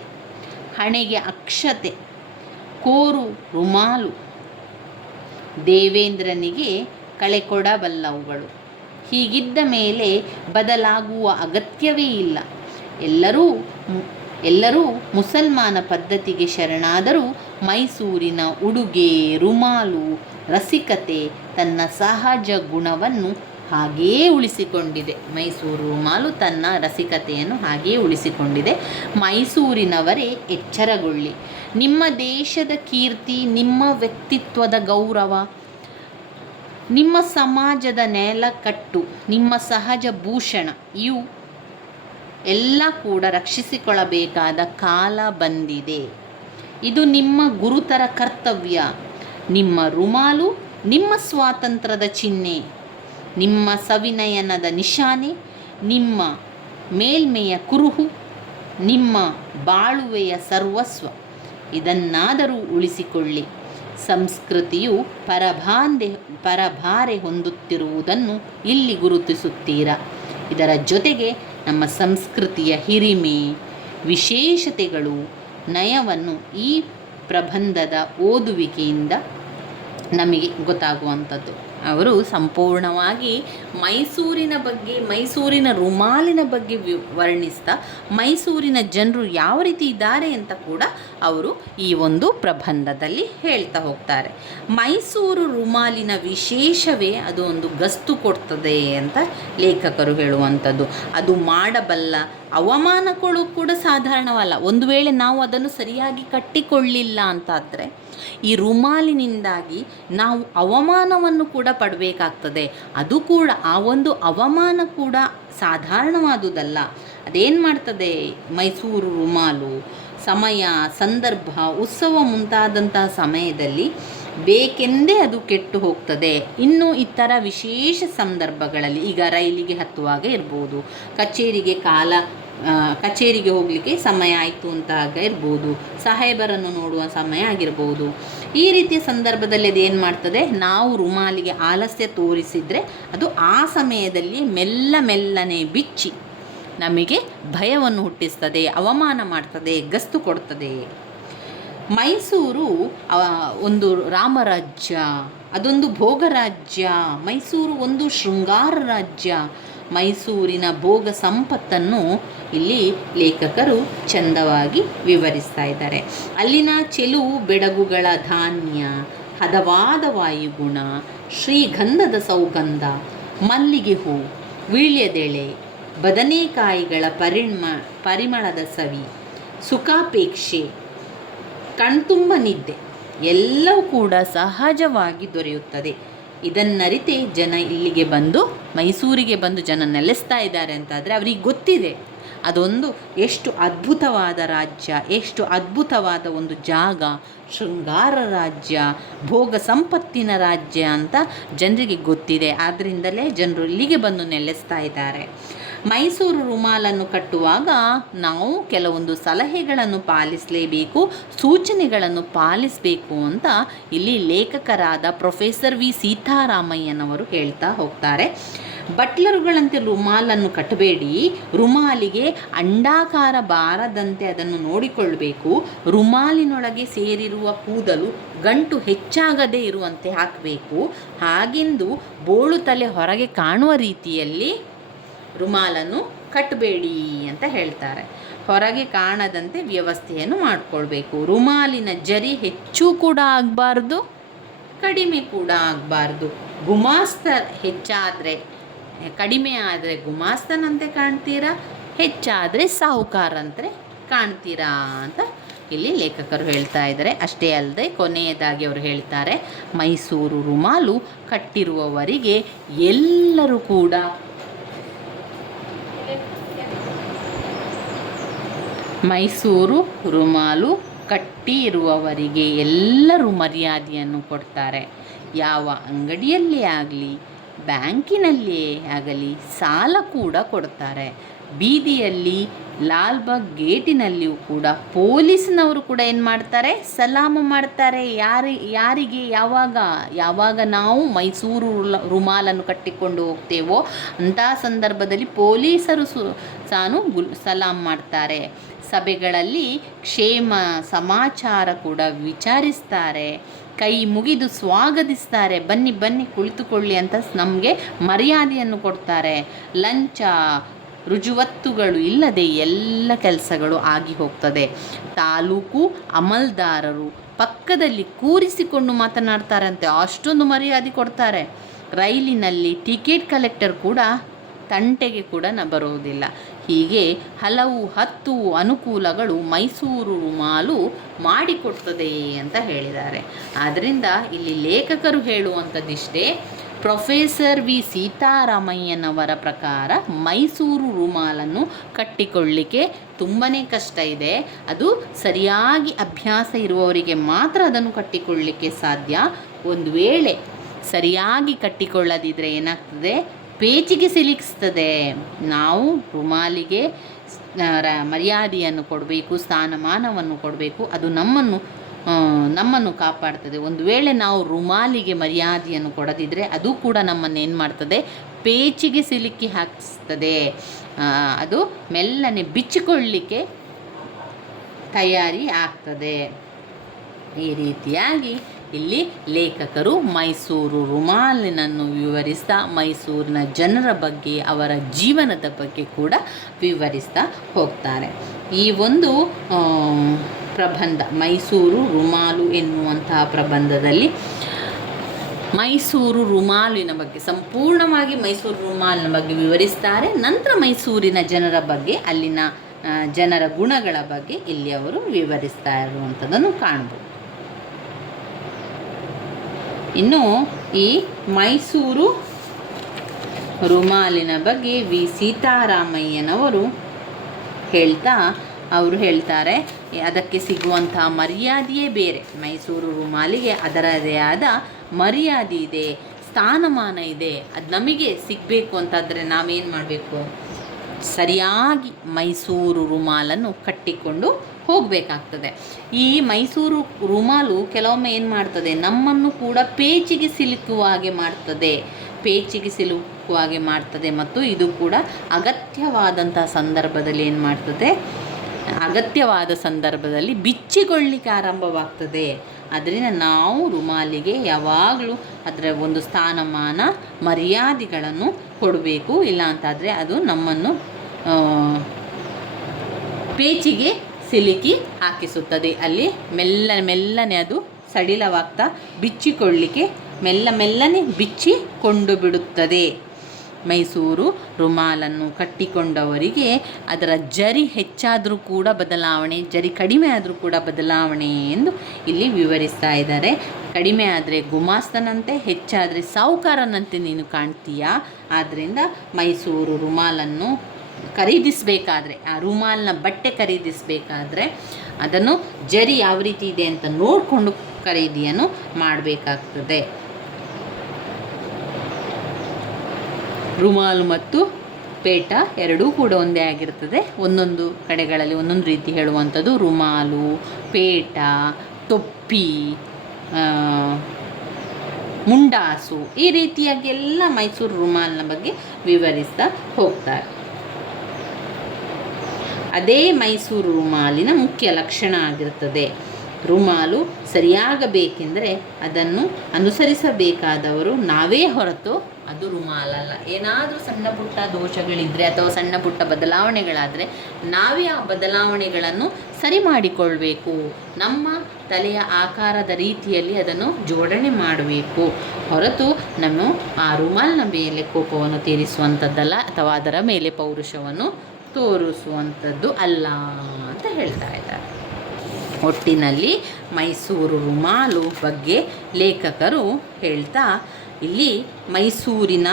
ಹಣೆಗೆ ಅಕ್ಷತೆ, ಕೋರು ರುಮಾಲು, ದೇವೇಂದ್ರನಿಗೆ ಕಳೆಕೊಡಬಲ್ಲವುಗಳು. ಹೀಗಿದ್ದ ಮೇಲೆ ಬದಲಾಗುವ ಅಗತ್ಯವೇ ಇಲ್ಲ. ಎಲ್ಲರೂ ಮುಸಲ್ಮಾನ ಪದ್ಧತಿಗೆ ಶರಣಾದರೂ ಮೈಸೂರಿನ ಉಡುಗೆ ರುಮಾಲು ರಸಿಕತೆ ತನ್ನ ಸಹಜ ಗುಣವನ್ನು ಹಾಗೆಯೇ ಉಳಿಸಿಕೊಂಡಿದೆ. ಮೈಸೂರು ರುಮಾಲು ತನ್ನ ರಸಿಕತೆಯನ್ನು ಹಾಗೆಯೇ ಉಳಿಸಿಕೊಂಡಿದೆ. ಮೈಸೂರಿನವರೇ ಎಚ್ಚರಗೊಳ್ಳಿ. ನಿಮ್ಮ ದೇಶದ ಕೀರ್ತಿ, ನಿಮ್ಮ ವ್ಯಕ್ತಿತ್ವದ ಗೌರವ, ನಿಮ್ಮ ಸಮಾಜದ ನೆಲಕಟ್ಟು, ನಿಮ್ಮ ಸಹಜ ಭೂಷಣ ಇವು ಎಲ್ಲ ಕೂಡ ರಕ್ಷಿಸಿಕೊಳ್ಳಬೇಕಾದ ಕಾಲ ಬಂದಿದೆ. ಇದು ನಿಮ್ಮ ಗುರುತರ ಕರ್ತವ್ಯ. ನಿಮ್ಮ ರುಮಾಲು ನಿಮ್ಮ ಸ್ವಾತಂತ್ರ್ಯದ ಚಿಹ್ನೆ, ನಿಮ್ಮ ಸವಿನಯನದ ನಿಶಾನೆ, ನಿಮ್ಮ ಮೇಲ್ಮೆಯ ಕುರುಹು, ನಿಮ್ಮ ಬಾಳುವೆಯ ಸರ್ವಸ್ವ. ಇದನ್ನಾದರೂ ಉಳಿಸಿಕೊಳ್ಳಿ. ಸಂಸ್ಕೃತಿಯು ಪರಭಾರೆ ಹೊಂದುತ್ತಿರುವುದನ್ನು ಇಲ್ಲಿ ಗುರುತಿಸುತ್ತೀರಾ. ಇದರ ಜೊತೆಗೆ ನಮ್ಮ ಸಂಸ್ಕೃತಿಯ ಹಿರಿಮೆ, ವಿಶೇಷತೆಗಳು, ನಯವನ್ನು ಈ ಪ್ರಬಂಧದ ಓದುವಿಕೆಯಿಂದ ನಮಗೆ ಗೊತ್ತಾಗುವಂಥದ್ದು. ಅವರು ಸಂಪೂರ್ಣವಾಗಿ ಮೈಸೂರಿನ ಬಗ್ಗೆ, ಮೈಸೂರಿನ ರುಮಾಲಿನ ಬಗ್ಗೆ ವರ್ಣಿಸ್ತಾ ಮೈಸೂರಿನ ಜನರು ಯಾವ ರೀತಿ ಇದ್ದಾರೆ ಅಂತ ಕೂಡ ಅವರು ಈ ಒಂದು ಪ್ರಬಂಧದಲ್ಲಿ ಹೇಳ್ತಾ ಹೋಗ್ತಾರೆ. ಮೈಸೂರು ರುಮಾಲಿನ ವಿಶೇಷವೇ ಅದು ಒಂದು ಗಸ್ತು ಕೊಡ್ತದೆ ಅಂತ ಲೇಖಕರು ಹೇಳುವಂಥದ್ದು. ಅದು ಮಾಡಬಲ್ಲ ಅವಮಾನಗಳು ಕೂಡ ಸಾಧಾರಣವಲ್ಲ. ಒಂದು ವೇಳೆ ನಾವು ಅದನ್ನು ಸರಿಯಾಗಿ ಕಟ್ಟಿಕೊಳ್ಳಿಲ್ಲ ಅಂತಾದರೆ ಈ ರುಮಾಲಿನಿಂದಾಗಿ ನಾವು ಅವಮಾನವನ್ನು ಕೂಡ ಪಡಬೇಕಾಗ್ತದೆ. ಅದು ಕೂಡ ಆ ಒಂದು ಅವಮಾನ ಕೂಡ ಸಾಧಾರಣವಾದುದಲ್ಲ. ಅದೇನು ಮಾಡ್ತದೆ, ಮೈಸೂರು ರುಮಾಲು ಸಮಯ, ಸಂದರ್ಭ, ಉತ್ಸವ ಮುಂತಾದಂತಹ ಸಮಯದಲ್ಲಿ ಬೇಕೆಂದೇ ಅದು ಕೆಟ್ಟು ಹೋಗ್ತದೆ. ಇನ್ನು ಇತರ ವಿಶೇಷ ಸಂದರ್ಭಗಳಲ್ಲಿ, ಈಗ ರೈಲಿಗೆ ಹತ್ತುವಾಗ ಇರ್ಬೋದು, ಕಚೇರಿಗೆ ಹೋಗಲಿಕ್ಕೆ ಸಮಯ ಆಯಿತು ಅಂತಾಗ ಇರ್ಬೋದು, ಸಾಹೇಬರನ್ನು ನೋಡುವ ಸಮಯ ಆಗಿರ್ಬೋದು. ಈ ರೀತಿಯ ಸಂದರ್ಭದಲ್ಲಿ ಅದೇನು ಮಾಡ್ತದೆ, ನಾವು ರುಮಾಲಿಗೆ ಆಲಸ್ಯ ತೋರಿಸಿದರೆ ಅದು ಆ ಸಮಯದಲ್ಲಿ ಮೆಲ್ಲನೆ ಬಿಚ್ಚಿ ನಮಗೆ ಭಯವನ್ನು ಹುಟ್ಟಿಸ್ತದೆ, ಅವಮಾನ ಮಾಡ್ತದೆ, ಗಸ್ತು ಕೊಡ್ತದೆ. ಮೈಸೂರು ಒಂದು ರಾಮರಾಜ್ಯ, ಅದೊಂದು ಭೋಗರಾಜ್ಯ. ಮೈಸೂರು ಒಂದು ಶೃಂಗಾರ ರಾಜ್ಯ. ಮೈಸೂರಿನ ಭೋಗ ಸಂಪತ್ತನ್ನು ಇಲ್ಲಿ ಲೇಖಕರು ಚಂದವಾಗಿ ವಿವರಿಸ್ತಾ ಇದ್ದಾರೆ. ಅಲ್ಲಿನ ಚೆಲುವು ಬೆಡಗುಗಳ ಧಾನ್ಯ, ಹದವಾದ ವಾಯುಗುಣ, ಶ್ರೀಗಂಧದ ಸೌಗಂಧ, ಮಲ್ಲಿಗೆ ಹೂ, ವೀಳ್ಯದೆಳೆ, ಬದನೆಕಾಯಿಗಳ ಪರಿಮಳದ ಸವಿ, ಸುಖಾಪೇಕ್ಷೆ, ಕಣ್ತುಂಬ ನಿದ್ದೆ ಎಲ್ಲವೂ ಕೂಡ ಸಹಜವಾಗಿ ದೊರೆಯುತ್ತದೆ. ಇದನ್ನರಿತೆ ಜನ ಇಲ್ಲಿಗೆ ಬಂದು, ಮೈಸೂರಿಗೆ ಬಂದು ಜನ ನೆಲೆಸ್ತಾ ಇದ್ದಾರೆ ಅಂತಾದರೆ ಅವರಿಗೆ ಗೊತ್ತಿದೆ ಅದೊಂದು ಎಷ್ಟು ಅದ್ಭುತವಾದ ರಾಜ್ಯ, ಎಷ್ಟು ಅದ್ಭುತವಾದ ಒಂದು ಜಾಗ, ಶೃಂಗಾರ ರಾಜ್ಯ, ಭೋಗ ಸಂಪತ್ತಿನ ರಾಜ್ಯ ಅಂತ ಜನರಿಗೆ ಗೊತ್ತಿದೆ. ಆದ್ದರಿಂದಲೇ ಜನರು ಇಲ್ಲಿಗೆ ಬಂದು ನೆಲೆಸ್ತಾ ಇದ್ದಾರೆ. ಮೈಸೂರು ರುಮಾಲನ್ನು ಕಟ್ಟುವಾಗ ನಾವು ಕೆಲವೊಂದು ಸಲಹೆಗಳನ್ನು ಪಾಲಿಸಲೇಬೇಕು, ಸೂಚನೆಗಳನ್ನು ಪಾಲಿಸಬೇಕು ಅಂತ ಇಲ್ಲಿ ಲೇಖಕರಾದ ಪ್ರೊಫೆಸರ್ ವಿ ಸೀತಾರಾಮಯ್ಯನವರು ಹೇಳ್ತಾ ಹೋಗ್ತಾರೆ. ಬಟ್ಲರುಗಳಂತೆ ರುಮಾಲನ್ನು ಕಟ್ಟಬೇಡಿ, ರುಮಾಲಿಗೆ ಅಂಡಾಕಾರ ಬಾರದಂತೆ ಅದನ್ನು ನೋಡಿಕೊಳ್ಳಬೇಕು. ರುಮಾಲಿನೊಳಗೆ ಸೇರಿರುವ ಕೂದಲು ಗಂಟು ಹೆಚ್ಚಾಗದೇ ಇರುವಂತೆ ಹಾಕಬೇಕು. ಹಾಗೆಂದು ಬೋಳು ತಲೆ ಹೊರಗೆ ಕಾಣುವ ರೀತಿಯಲ್ಲಿ ರುಮಾಲನ್ನು ಕಟ್ಟಬೇಡಿ ಅಂತ ಹೇಳ್ತಾರೆ. ಹೊರಗೆ ಕಾಣದಂತೆ ವ್ಯವಸ್ಥೆಯನ್ನು ಮಾಡಿಕೊಳ್ಬೇಕು. ರುಮಾಲಿನ ಜರಿ ಹೆಚ್ಚು ಕೂಡ ಆಗಬಾರ್ದು, ಕಡಿಮೆ ಕೂಡ ಆಗಬಾರ್ದು. ಗುಮಾಸ್ತರ್ ಹೆಚ್ಚಾದರೆ, ಕಡಿಮೆ ಆದರೆ ಗುಮಾಸ್ತನಂತೆ ಕಾಣ್ತೀರಾ, ಹೆಚ್ಚಾದರೆ ಸಾಹುಕಾರಂತೆ ಕಾಣ್ತೀರಾ ಅಂತ ಇಲ್ಲಿ ಲೇಖಕರು ಹೇಳ್ತಾ ಇದ್ದಾರೆ. ಅಷ್ಟೇ ಅಲ್ಲದೆ ಕೊನೆಯದಾಗಿ ಅವರು ಹೇಳ್ತಾರೆ, ಮೈಸೂರು ರುಮಾಲು ಕಟ್ಟಿರುವವರಿಗೆ ಎಲ್ಲರೂ ಕೂಡ ಮೈಸೂರು ರುಮಾಲು ಕಟ್ಟಿರುವವರಿಗೆ ಎಲ್ಲರೂ ಮರ್ಯಾದೆಯನ್ನು ಕೊಡ್ತಾರೆ. ಯಾವ ಅಂಗಡಿಯಲ್ಲೇ ಆಗಲಿ, ಬ್ಯಾಂಕಿನಲ್ಲಿಯೇ ಆಗಲಿ ಸಾಲ ಕೂಡ ಕೊಡ್ತಾರೆ. ಬೀದಿಯಲ್ಲಿ, ಲಾಲ್ಬಾಗ್ ಗೇಟಿನಲ್ಲಿಯೂ ಕೂಡ ಪೊಲೀಸ್ನವರು ಕೂಡ ಏನು ಮಾಡ್ತಾರೆ, ಸಲಾಮು ಮಾಡ್ತಾರೆ. ಯಾರಿಗೆ ಯಾವಾಗ ನಾವು ಮೈಸೂರು ರುಮಾಲನ್ನು ಕಟ್ಟಿಕೊಂಡು ಹೋಗ್ತೇವೋ ಅಂಥ ಸಂದರ್ಭದಲ್ಲಿ ಪೊಲೀಸರು ಸಲಾಮ್ ಮಾಡ್ತಾರೆ. ಸಭೆಗಳಲ್ಲಿ ಕ್ಷೇಮ ಸಮಾಚಾರ ಕೂಡ ವಿಚಾರಿಸ್ತಾರೆ. ಕೈ ಮುಗಿದು ಸ್ವಾಗತಿಸ್ತಾರೆ. ಬನ್ನಿ ಕುಳಿತುಕೊಳ್ಳಿ ಅಂತ ನಮಗೆ ಮರ್ಯಾದೆಯನ್ನು ಕೊಡ್ತಾರೆ. ಲಂಚ ರುಜುವತ್ತುಗಳು ಇಲ್ಲದೆ ಎಲ್ಲ ಕೆಲಸಗಳು ಆಗಿ ಹೋಗ್ತದೆ. ತಾಲೂಕು ಅಮಲ್ದಾರರು ಪಕ್ಕದಲ್ಲಿ ಕೂರಿಸಿಕೊಂಡು ಮಾತನಾಡ್ತಾರಂತೆ, ಅಷ್ಟೊಂದು ಮರ್ಯಾದೆ ಕೊಡ್ತಾರೆ. ರೈಲಿನಲ್ಲಿ ಟಿಕೆಟ್ ಕಲೆಕ್ಟರ್ ಕೂಡ ತಂಟೆಗೆ ಕೂಡ ಬರುವುದಿಲ್ಲ. ಹೀಗೆ ಹಲವು 10 ಅನುಕೂಲಗಳು ಮೈಸೂರು ರುಮಾಲು ಮಾಡಿಕೊಡ್ತದೆ ಅಂತ ಹೇಳಿದ್ದಾರೆ. ಆದ್ದರಿಂದ ಇಲ್ಲಿ ಲೇಖಕರು ಹೇಳುವಂಥದ್ದಿಷ್ಟೇ, ಪ್ರೊಫೆಸರ್ ವಿ ಸೀತಾರಾಮಯ್ಯನವರ ಪ್ರಕಾರ ಮೈಸೂರು ರುಮಾಲನ್ನು ಕಟ್ಟಿಕೊಳ್ಳಲಿಕ್ಕೆ ತುಂಬಾ ಕಷ್ಟ ಇದೆ. ಅದು ಸರಿಯಾಗಿ ಅಭ್ಯಾಸ ಇರುವವರಿಗೆ ಮಾತ್ರ ಅದನ್ನು ಕಟ್ಟಿಕೊಳ್ಳಲಿಕ್ಕೆ ಸಾಧ್ಯ. ಒಂದು ವೇಳೆ ಸರಿಯಾಗಿ ಕಟ್ಟಿಕೊಳ್ಳದಿದ್ದರೆ ಏನಾಗ್ತದೆ, ಪೇಚಿಗೆ ಸಿಲುಕಿಸ್ತದೆ. ನಾವು ರುಮಾಲಿಗೆ ಮರ್ಯಾದೆಯನ್ನು ಕೊಡಬೇಕು, ಸ್ಥಾನಮಾನವನ್ನು ಕೊಡಬೇಕು. ಅದು ನಮ್ಮನ್ನು ಕಾಪಾಡ್ತದೆ. ಒಂದು ವೇಳೆ ನಾವು ರುಮಾಲಿಗೆ ಮರ್ಯಾದೆಯನ್ನು ಕೊಡದಿದ್ದರೆ ಅದು ಕೂಡ ನಮ್ಮನ್ನೇನು ಮಾಡ್ತದೆ, ಪೇಚಿಗೆ ಸಿಲುಕಿ ಹಾಕಿಸ್ತದೆ. ಅದು ಮೆಲ್ಲನೆ ಬಿಚ್ಚಿಕೊಳ್ಳಲಿಕ್ಕೆ ತಯಾರಿ ಆಗ್ತದೆ. ಈ ರೀತಿಯಾಗಿ ಇಲ್ಲಿ ಲೇಖಕರು ಮೈಸೂರು ರುಮಾಲಿನನ್ನು ವಿವರಿಸ್ತಾ ಮೈಸೂರಿನ ಜನರ ಬಗ್ಗೆ, ಅವರ ಜೀವನದ ಬಗ್ಗೆ ಕೂಡ ವಿವರಿಸ್ತಾ ಹೋಗ್ತಾರೆ. ಈ ಒಂದು ಪ್ರಬಂಧ ಮೈಸೂರು ರುಮಾಲು ಎನ್ನುವಂತಹ ಪ್ರಬಂಧದಲ್ಲಿ ಮೈಸೂರು ರುಮಾಲಿನ ಬಗ್ಗೆ ಸಂಪೂರ್ಣವಾಗಿ ಮೈಸೂರು ರುಮಾಲಿನ ಬಗ್ಗೆ ವಿವರಿಸ್ತಾರೆ. ನಂತರ ಮೈಸೂರಿನ ಜನರ ಬಗ್ಗೆ, ಅಲ್ಲಿನ ಜನರ ಗುಣಗಳ ಬಗ್ಗೆ ಇಲ್ಲಿ ಅವರು ವಿವರಿಸ್ತಾ ಇರುವಂಥದ್ದನ್ನು ಕಾಣ್ಬೋದು. ಇನ್ನು ಈ ಮೈಸೂರು ರುಮಾಲಿನ ಬಗ್ಗೆ ವಿ ಸೀತಾರಾಮಯ್ಯನವರು ಅವರು ಹೇಳ್ತಾರೆ, ಅದಕ್ಕೆ ಸಿಗುವಂಥ ಮರ್ಯಾದೆಯೇ ಬೇರೆ. ಮೈಸೂರು ರುಮಾಲಿಗೆ ಅದರದೇ ಆದ ಮರ್ಯಾದೆ ಇದೆ, ಸ್ಥಾನಮಾನ ಇದೆ. ಅದು ನಮಗೆ ಸಿಗಬೇಕು ಅಂತಾದರೆ ನಾವೇನು ಮಾಡಬೇಕು? ಸರಿಯಾಗಿ ಮೈಸೂರು ರುಮಾಲನ್ನು ಕಟ್ಟಿಕೊಂಡು ಹೋಗಬೇಕಾಗ್ತದೆ. ಈ ಮೈಸೂರು ರುಮಾಲು ಕೆಲವೊಮ್ಮೆ ಏನು ಮಾಡ್ತದೆ, ನಮ್ಮನ್ನು ಕೂಡ ಪೇಚಿಗೆ ಸಿಲುಕುವ ಹಾಗೆ ಮಾಡ್ತದೆ ಮತ್ತು ಇದು ಕೂಡ ಅಗತ್ಯವಾದ ಸಂದರ್ಭದಲ್ಲಿ ಬಿಚ್ಚಿಕೊಳ್ಳಿಕ್ಕೆ ಆರಂಭವಾಗ್ತದೆ. ಅದರಿಂದ ನಾವು ರುಮಾಲಿಗೆ ಯಾವಾಗಲೂ ಅದರ ಒಂದು ಸ್ಥಾನಮಾನ ಮರ್ಯಾದೆಗಳನ್ನು ಕೊಡಬೇಕು. ಇಲ್ಲ ಅಂತಾದರೆ ಅದು ನಮ್ಮನ್ನು ಪೇಚಿಗೆ ಸಿಲುಕಿ ಹಾಕಿಸುತ್ತದೆ. ಅಲ್ಲಿ ಮೆಲ್ಲನೆ ಅದು ಸಡಿಲವಾಗ್ತಾ ಬಿಚ್ಚಿಕೊಳ್ಳಿಕ್ಕೆ ಮೆಲ್ಲನೆ ಬಿಚ್ಚಿಕೊಂಡು ಬಿಡುತ್ತದೆ. ಮೈಸೂರು ರುಮಾಲನ್ನು ಕಟ್ಟಿಕೊಂಡವರಿಗೆ ಅದರ ಜರಿ ಹೆಚ್ಚಾದರೂ ಕೂಡ ಬದಲಾವಣೆ, ಜರಿ ಕಡಿಮೆ ಆದರೂ ಕೂಡ ಬದಲಾವಣೆ ಎಂದು ಇಲ್ಲಿ ವಿವರಿಸ್ತಾ ಇದ್ದಾರೆ. ಕಡಿಮೆ ಆದರೆ ಗುಮಾಸ್ತನಂತೆ, ಹೆಚ್ಚಾದರೆ ಸಾಹುಕಾರನಂತೆ ನೀನು ಕಾಣ್ತೀಯಾ. ಆದ್ದರಿಂದ ಮೈಸೂರು ರುಮಾಲನ್ನು ಖರೀದಿಸಬೇಕಾದ್ರೆ, ಆ ರುಮಾಲಿನ ಬಟ್ಟೆ ಖರೀದಿಸಬೇಕಾದ್ರೆ ಅದನ್ನು ಜರಿ ಯಾವ ರೀತಿ ಇದೆ ಅಂತ ನೋಡಿಕೊಂಡು ಖರೀದಿಯನ್ನು ಮಾಡಬೇಕಾಗ್ತದೆ. ರುಮಾಲು ಮತ್ತು ಪೇಟ ಎರಡೂ ಕೂಡ ಒಂದೇ ಆಗಿರ್ತದೆ. ಒಂದೊಂದು ಕಡೆಗಳಲ್ಲಿ ಒಂದೊಂದು ರೀತಿ ಹೇಳುವಂಥದ್ದು. ರುಮಾಲು, ಪೇಟ, ತೊಪ್ಪಿ, ಮುಂಡಾಸು ಈ ರೀತಿಯಾಗಿ ಎಲ್ಲ ಮೈಸೂರು ರುಮಾಲಿನ ಬಗ್ಗೆ ವಿವರಿಸ್ತಾ ಹೋಗ್ತಾರೆ. ಅದೇ ಮೈಸೂರು ರುಮಾಲಿನ ಮುಖ್ಯ ಲಕ್ಷಣ ಆಗಿರುತ್ತದೆ. ರುಮಾಲು ಸರಿಯಾಗಬೇಕೆಂದರೆ ಅದನ್ನು ಅನುಸರಿಸಬೇಕಾದವರು ನಾವೇ ಹೊರತು ಅದು ರುಮಾಲಲ್ಲ. ಏನಾದರೂ ಸಣ್ಣ ಪುಟ್ಟ ದೋಷಗಳಿದ್ದರೆ ಅಥವಾ ಸಣ್ಣ ಪುಟ್ಟ ಬದಲಾವಣೆಗಳಾದರೆ ನಾವೇ ಆ ಬದಲಾವಣೆಗಳನ್ನು ಸರಿ ಮಾಡಿಕೊಳ್ಬೇಕು. ನಮ್ಮ ತಲೆಯ ಆಕಾರದ ರೀತಿಯಲ್ಲಿ ಅದನ್ನು ಜೋಡಣೆ ಮಾಡಬೇಕು ಹೊರತು ನಮ್ಮ ಆ ರುಮಾಲಿನ ಮೇಲೆ ಕೋಪವನ್ನು ತೀರಿಸುವಂಥದ್ದಲ್ಲ ಅಥವಾ ಅದರ ಮೇಲೆ ಪೌರುಷವನ್ನು ತೋರಿಸುವಂಥದ್ದು ಅಲ್ಲ ಅಂತ ಹೇಳ್ತಾ ಇದ್ದಾರೆ. ಒಟ್ಟಿನಲ್ಲಿ ಮೈಸೂರು ರುಮಾಲು ಬಗ್ಗೆ ಲೇಖಕರು ಹೇಳ್ತಾ ಇಲ್ಲಿ ಮೈಸೂರಿನ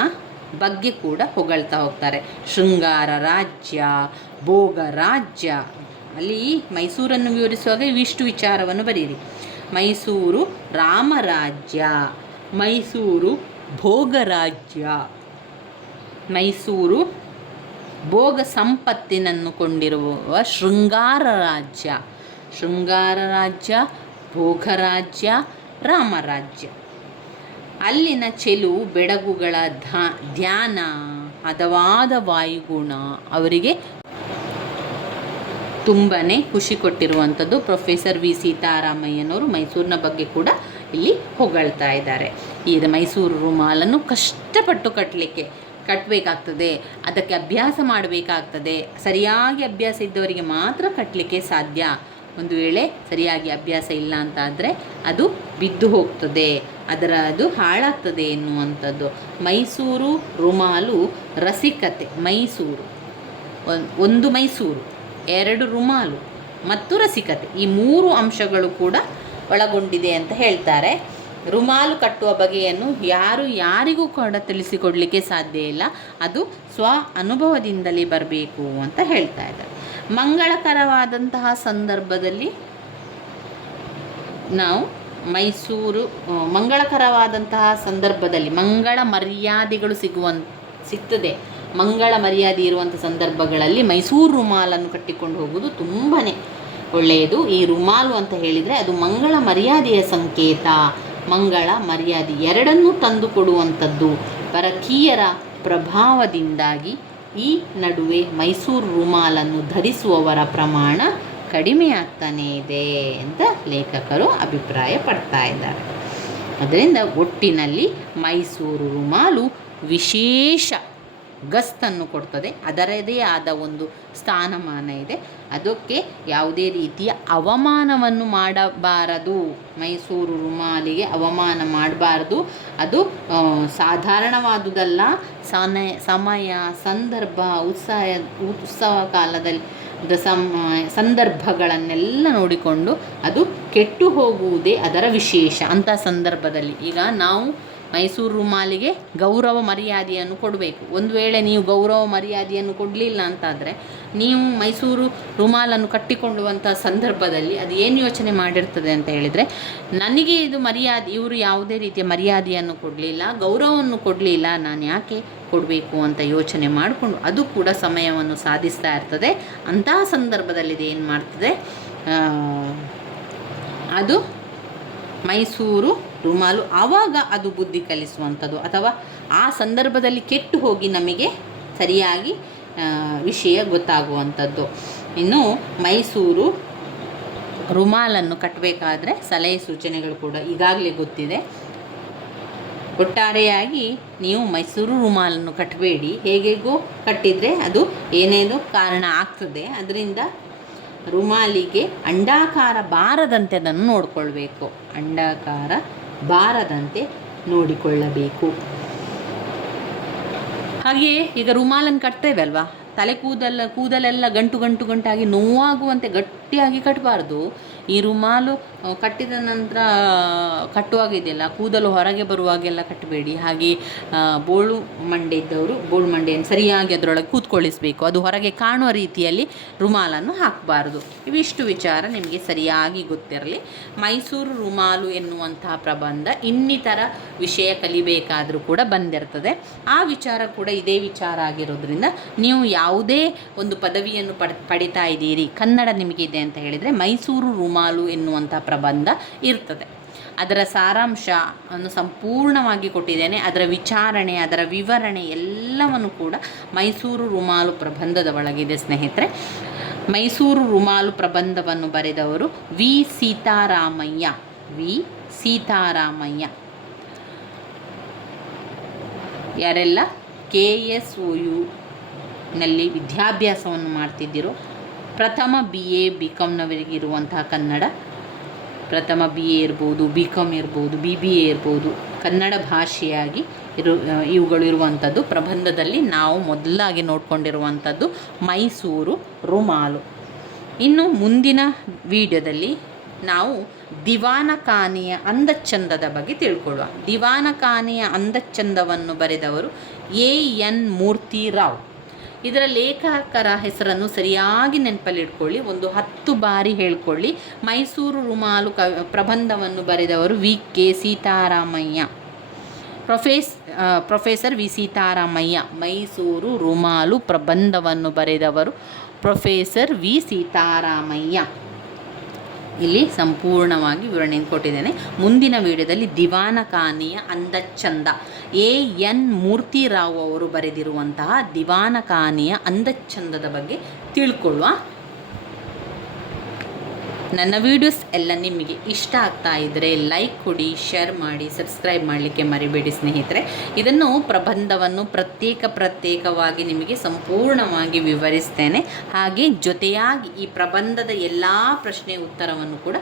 ಬಗ್ಗೆ ಕೂಡ ಹೊಗಳ್ತಾ ಹೋಗ್ತಾರೆ. ಶೃಂಗಾರ ರಾಜ್ಯ, ಭೋಗ ರಾಜ್ಯ. ಅಲ್ಲಿ ಮೈಸೂರನ್ನು ವಿವರಿಸುವಾಗ ಇವಿಷ್ಟು ವಿಚಾರವನ್ನು ಬರೀರಿ. ಮೈಸೂರು ರಾಮರಾಜ್ಯ, ಮೈಸೂರು ಭೋಗರಾಜ್ಯ, ಮೈಸೂರು ಭೋಗ ಸಂಪತ್ತಿನನ್ನು ಕೊಂಡಿರುವ ಶೃಂಗಾರ ರಾಜ್ಯ, ಭೋಗರಾಜ್ಯ, ರಾಮರಾಜ್ಯ. ಅಲ್ಲಿನ ಚೆಲುವು ಬೆಡಗುಗಳ ಧ್ಯಾನ, ಹದವಾದ ವಾಯುಗುಣ ಅವರಿಗೆ ತುಂಬನೇ ಖುಷಿ ಕೊಟ್ಟಿರುವಂಥದ್ದು. ಪ್ರೊಫೆಸರ್ ವಿ ಸೀತಾರಾಮಯ್ಯನವರು ಮೈಸೂರಿನ ಬಗ್ಗೆ ಕೂಡ ಇಲ್ಲಿ ಹೊಗಳ್ತಾ ಇದ್ದಾರೆ. ಈ ಮೈಸೂರು ರುಮಾಲನ್ನು ಕಷ್ಟಪಟ್ಟು ಕಟ್ಟಬೇಕಾಗ್ತದೆ, ಅದಕ್ಕೆ ಅಭ್ಯಾಸ ಮಾಡಬೇಕಾಗ್ತದೆ. ಸರಿಯಾಗಿ ಅಭ್ಯಾಸ ಇದ್ದವರಿಗೆ ಮಾತ್ರ ಕಟ್ಟಲಿಕ್ಕೆ ಸಾಧ್ಯ. ಒಂದು ವೇಳೆ ಸರಿಯಾಗಿ ಅಭ್ಯಾಸ ಇಲ್ಲ ಅಂತಾದರೆ ಅದು ಬಿದ್ದು ಹೋಗ್ತದೆ, ಅದು ಹಾಳಾಗ್ತದೆ ಎನ್ನುವಂಥದ್ದು. ಮೈಸೂರು ರುಮಾಲು ರಸಿಕತೆ. ಒಂದು ಮೈಸೂರು, ಎರಡು ರುಮಾಲು ಮತ್ತು ರಸಿಕತೆ, ಈ ಮೂರು ಅಂಶಗಳು ಕೂಡ ಒಳಗೊಂಡಿದೆ ಅಂತ ಹೇಳ್ತಾರೆ. ರುಮಾಲು ಕಟ್ಟುವ ಬಗೆಯನ್ನು ಯಾರಿಗೂ ಕೂಡ ತಿಳಿಸಿಕೊಡಲಿಕ್ಕೆ ಸಾಧ್ಯ ಇಲ್ಲ, ಅದು ಸ್ವ ಅನುಭವದಿಂದಲೇ ಬರಬೇಕು ಅಂತ ಹೇಳ್ತಾ ಇದ್ದಾರೆ. ಮಂಗಳಕರವಾದಂತಹ ಸಂದರ್ಭದಲ್ಲಿ ನಾವು ಮಂಗಳಕರವಾದಂತಹ ಸಂದರ್ಭದಲ್ಲಿ ಮಂಗಳ ಮರ್ಯಾದೆಗಳು ಸಿಗ್ತದೆ. ಮಂಗಳ ಮರ್ಯಾದೆ ಇರುವಂಥ ಸಂದರ್ಭಗಳಲ್ಲಿ ಮೈಸೂರು ರುಮಾಲನ್ನು ಕಟ್ಟಿಕೊಂಡು ಹೋಗುವುದು ತುಂಬಾ ಒಳ್ಳೆಯದು. ಈ ರುಮಾಲು ಅಂತ ಹೇಳಿದರೆ ಅದು ಮಂಗಳ ಮರ್ಯಾದೆಯ ಸಂಕೇತ. ಮಂಗಳ ಮರ್ಯಾದೆ ಎರಡನ್ನೂ ತಂದುಕೊಡುವಂಥದ್ದು. ಪರಕೀಯರ ಪ್ರಭಾವದಿಂದಾಗಿ ಈ ನಡುವೆ ಮೈಸೂರು ರುಮಾಲನ್ನು ಧರಿಸುವವರ ಪ್ರಮಾಣ ಕಡಿಮೆಯಾಗ್ತಾನೇ ಇದೆ ಅಂತ ಲೇಖಕರು ಅಭಿಪ್ರಾಯ ಪಡ್ತಾ ಇದ್ದಾರೆ. ಅದರಿಂದ ಒಟ್ಟಿನಲ್ಲಿ ಮೈಸೂರು ರುಮಾಲು ವಿಶೇಷ ಗಸ್ತನ್ನು ಕೊಡ್ತದೆ. ಅದರದೇ ಆದ ಒಂದು ಸ್ಥಾನಮಾನ ಇದೆ. ಅದಕ್ಕೆ ಯಾವುದೇ ರೀತಿಯ ಅವಮಾನವನ್ನು ಮಾಡಬಾರದು. ಮೈಸೂರು ರುಮಾಲಿಗೆ ಅವಮಾನ ಮಾಡಬಾರ್ದು. ಅದು ಸಾಧಾರಣವಾದುದಲ್ಲ. ಸಮಯ, ಸಂದರ್ಭ, ಉತ್ಸವ ಕಾಲದಲ್ಲಿ ಸಂದರ್ಭಗಳನ್ನೆಲ್ಲ ನೋಡಿಕೊಂಡು ಅದು ಕೆಟ್ಟು ಹೋಗುವುದೇ ಅದರ ವಿಶೇಷ. ಅಂಥ ಸಂದರ್ಭದಲ್ಲಿ ಈಗ ನಾವು ಮೈಸೂರು ರುಮಾಲಿಗೆ ಗೌರವ ಮರ್ಯಾದೆಯನ್ನು ಕೊಡಬೇಕು. ಒಂದು ವೇಳೆ ನೀವು ಗೌರವ ಮರ್ಯಾದೆಯನ್ನು ಕೊಡಲಿಲ್ಲ ಅಂತಾದರೆ ನೀವು ಮೈಸೂರು ರುಮಾಲನ್ನು ಕಟ್ಟಿಕೊಳ್ಳುವಂಥ ಸಂದರ್ಭದಲ್ಲಿ ಅದು ಏನು ಯೋಚನೆ ಮಾಡಿರ್ತದೆ ಅಂತ ಹೇಳಿದರೆ, ನನಗೆ ಇದು ಮರ್ಯಾದೆ, ಇವರು ಯಾವುದೇ ರೀತಿಯ ಮರ್ಯಾದೆಯನ್ನು ಕೊಡಲಿಲ್ಲ, ಗೌರವವನ್ನು ಕೊಡಲಿಲ್ಲ, ನಾನು ಯಾಕೆ ಕೊಡಬೇಕು ಅಂತ ಯೋಚನೆ ಮಾಡಿಕೊಂಡು ಅದು ಕೂಡ ಸಮಯವನ್ನು ಸಾಧಿಸ್ತಾ ಇರ್ತದೆ. ಅಂತಹ ಸಂದರ್ಭದಲ್ಲಿ ಇದು ಏನು ಮಾಡ್ತದೆ, ಅದು ಮೈಸೂರು ರುಮಾಲು ಆವಾಗ ಅದು ಬುದ್ಧಿ ಕಲಿಸುವಂಥದ್ದು, ಅಥವಾ ಆ ಸಂದರ್ಭದಲ್ಲಿ ಕೆಟ್ಟು ಹೋಗಿ ನಮಗೆ ಸರಿಯಾಗಿ ವಿಷಯ ಗೊತ್ತಾಗುವಂಥದ್ದು. ಇನ್ನು ಮೈಸೂರು ರುಮಾಲನ್ನು ಕಟ್ಟಬೇಕಾದ್ರೆ ಸಲಹೆ ಸೂಚನೆಗಳು ಕೂಡ ಈಗಾಗಲೇ ಗೊತ್ತಿದೆ. ಒಟ್ಟಾರೆಯಾಗಿ ನೀವು ಮೈಸೂರು ರುಮಾಲನ್ನು ಕಟ್ಟಬೇಡಿ. ಹೇಗೆಗೋ ಕಟ್ಟಿದರೆ ಅದು ಏನೇನೋ ಕಾರಣ ಆಗ್ತದೆ. ಅದರಿಂದ ರುಮಾಲಿಗೆ ಅಂಡಾಕಾರ ಬಾರದಂತೆ ಅದನ್ನು ನೋಡಿಕೊಳ್ಬೇಕು. ಅಂಡಾಕಾರ ಬಾರದಂತೆ ನೋಡಿಕೊಳ್ಳಬೇಕು. ಹಾಗೆಯೇ ಈಗ ರುಮಾಲನ್ನು ಕಟ್ತೇವೆ ಅಲ್ವಾ, ತಲೆ ಕೂದಲೆಲ್ಲ ಗಂಟಾಗಿ ನೋವಾಗುವಂತೆ ಗಟ್ಟಿಯಾಗಿ ಕಟ್ಟಬಾರ್ದು. ಈ ರುಮಾಲು ಕಟ್ಟಿದ ನಂತರ ಕಟ್ಟುವಾಗ ಇದೆಯಲ್ಲ, ಕೂದಲು ಹೊರಗೆ ಬರುವಾಗೆಲ್ಲ ಕಟ್ಟಬೇಡಿ. ಹಾಗೆ ಬೋಳು ಮಂಡೆಯನ್ನು ಸರಿಯಾಗಿ ಅದರೊಳಗೆ ಕೂತ್ಕೊಳ್ಳಿಸಬೇಕು. ಅದು ಹೊರಗೆ ಕಾಣುವ ರೀತಿಯಲ್ಲಿ ರುಮಾಲನ್ನು ಹಾಕಬಾರ್ದು. ಇವಿಷ್ಟು ವಿಚಾರ ನಿಮಗೆ ಸರಿಯಾಗಿ ಗೊತ್ತಿರಲಿ. ಮೈಸೂರು ರುಮಾಲು ಎನ್ನುವಂತಹ ಪ್ರಬಂಧ ಇನ್ನಿತರ ವಿಷಯ ಕಲಿಬೇಕಾದರೂ ಕೂಡ ಬಂದಿರ್ತದೆ. ಆ ವಿಚಾರ ಕೂಡ ಇದೇ ವಿಚಾರ ಆಗಿರೋದ್ರಿಂದ ನೀವು ಯಾವುದೇ ಒಂದು ಪದವಿಯನ್ನು ಪಡಿತಾ ಇದ್ದೀರಿ, ಕನ್ನಡ ನಿಮಗಿದೆ ಅಂತ ಹೇಳಿದರೆ ಮೈಸೂರು ರುಮಾಲು ಎನ್ನುವಂಥ ಪ್ರಬಂಧ ಇರ್ತದೆ. ಅದರ ಸಾರಾಂಶವನ್ನು ಸಂಪೂರ್ಣವಾಗಿ ಕೊಟ್ಟಿದ್ದೇನೆ. ಅದರ ವಿಚಾರಣೆ, ಅದರ ವಿವರಣೆ ಎಲ್ಲವನ್ನು ಕೂಡ ಮೈಸೂರು ರುಮಾಲು ಪ್ರಬಂಧದ ಒಳಗಿದೆ ಸ್ನೇಹಿತರೆ. ಮೈಸೂರು ರುಮಾಲು ಪ್ರಬಂಧವನ್ನು ಬರೆದವರು ವಿ ಸೀತಾರಾಮಯ್ಯ. ಯಾರೆಲ್ಲ KSOU ನಲ್ಲಿ ವಿದ್ಯಾಭ್ಯಾಸವನ್ನು ಮಾಡ್ತಿದ್ದಿರೋ, ಪ್ರಥಮ BA BComನವರಿಗೆ ಇರುವಂತಹ ಕನ್ನಡ, ಪ್ರಥಮ BA ಇರ್ಬೋದು, BCom ಇರ್ಬೋದು, BBA ಇರ್ಬೋದು, ಕನ್ನಡ ಭಾಷೆಯಾಗಿ ಇವುಗಳು ಇರುವಂಥದ್ದು ಪ್ರಬಂಧದಲ್ಲಿ ನಾವು ಮೊದಲಾಗಿ ನೋಡಿಕೊಂಡಿರುವಂಥದ್ದು ಮೈಸೂರು ರುಮಾಲು. ಇನ್ನು ಮುಂದಿನ ವಿಡಿಯೋದಲ್ಲಿ ನಾವು ದಿವಾನಖಾನೆಯ ಅಂದಚಂದದ ಬಗ್ಗೆ ತಿಳ್ಕೊಳ್ಳುವ. ದಿವಾನಖಾನೆಯ ಅಂದಚಂದವನ್ನು ಬರೆದವರು AN ಮೂರ್ತಿರಾವ್. ಇದರ ಲೇಖಕರ ಹೆಸರನ್ನು ಸರಿಯಾಗಿ ನೆನಪಲ್ಲಿಟ್ಕೊಳ್ಳಿ, ಒಂದು 10 ಬಾರಿ ಹೇಳ್ಕೊಳ್ಳಿ. ಮೈಸೂರು ರುಮಾಲು ಪ್ರಬಂಧವನ್ನು ಬರೆದವರು VK Sitaramaiah. Professor V Sitaramaiah. Mysuru ರುಮಾಲು ಪ್ರಬಂಧವನ್ನು ಬರೆದವರು ಪ್ರೊಫೆಸರ್ ವಿ ಸೀತಾರಾಮಯ್ಯ. ಇಲ್ಲಿ ಸಂಪೂರ್ಣವಾಗಿ ವಿವರಣೆಯನ್ನು ಕೊಟ್ಟಿದ್ದೇನೆ. ಮುಂದಿನ ವಿಡಿಯೋದಲ್ಲಿ ದಿವಾನಖಾನೆಯ ಅಂದಚಂದ, AN ಮೂರ್ತಿರಾವ್ ಅವರು ಬರೆದಿರುವಂತಹ ದಿವಾನಖಾನೆಯ ಅಂದಚಂದದ ಬಗ್ಗೆ ತಿಳ್ಕೊಳ್ಳುವ. ನನ್ನ ವೀಡಿಯೋಸ್ ಎಲ್ಲ ನಿಮಗೆ ಇಷ್ಟ ಆಗ್ತಾ ಇದ್ದರೆ ಲೈಕ್ ಕೊಡಿ, ಶೇರ್ ಮಾಡಿ, ಸಬ್ಸ್ಕ್ರೈಬ್ ಮಾಡಲಿಕ್ಕೆ ಮರಿಬೇಡಿ ಸ್ನೇಹಿತರೆ. ಇದನ್ನು ಪ್ರಬಂಧವನ್ನು ಪ್ರತ್ಯೇಕವಾಗಿ ನಿಮಗೆ ಸಂಪೂರ್ಣವಾಗಿ ವಿವರಿಸ್ತೇನೆ. ಹಾಗೆ ಜೊತೆಯಾಗಿ ಈ ಪ್ರಬಂಧದ ಎಲ್ಲ ಪ್ರಶ್ನೆ ಉತ್ತರವನ್ನು ಕೂಡ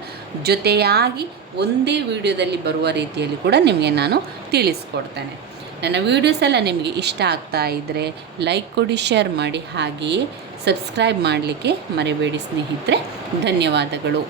ಜೊತೆಯಾಗಿ ಒಂದೇ ವಿಡಿಯೋದಲ್ಲಿ ಬರುವ ರೀತಿಯಲ್ಲಿ ಕೂಡ ನಿಮಗೆ ನಾನು ತಿಳಿಸ್ಕೊಡ್ತೇನೆ. ನನ್ನ ವೀಡಿಯೋಸ್ ಎಲ್ಲ ನಿಮಗೆ ಇಷ್ಟ ಆಗ್ತಾ ಇದ್ದರೆ ಲೈಕ್ ಕೊಡಿ, ಶೇರ್ ಮಾಡಿ, ಹಾಗೆಯೇ ಸಬ್ಸ್ಕ್ರೈಬ್ ಮಾಡಲಿಕ್ಕೆ ಮರಿಬೇಡಿ ಸ್ನೇಹಿತರೆ. ಧನ್ಯವಾದಗಳು.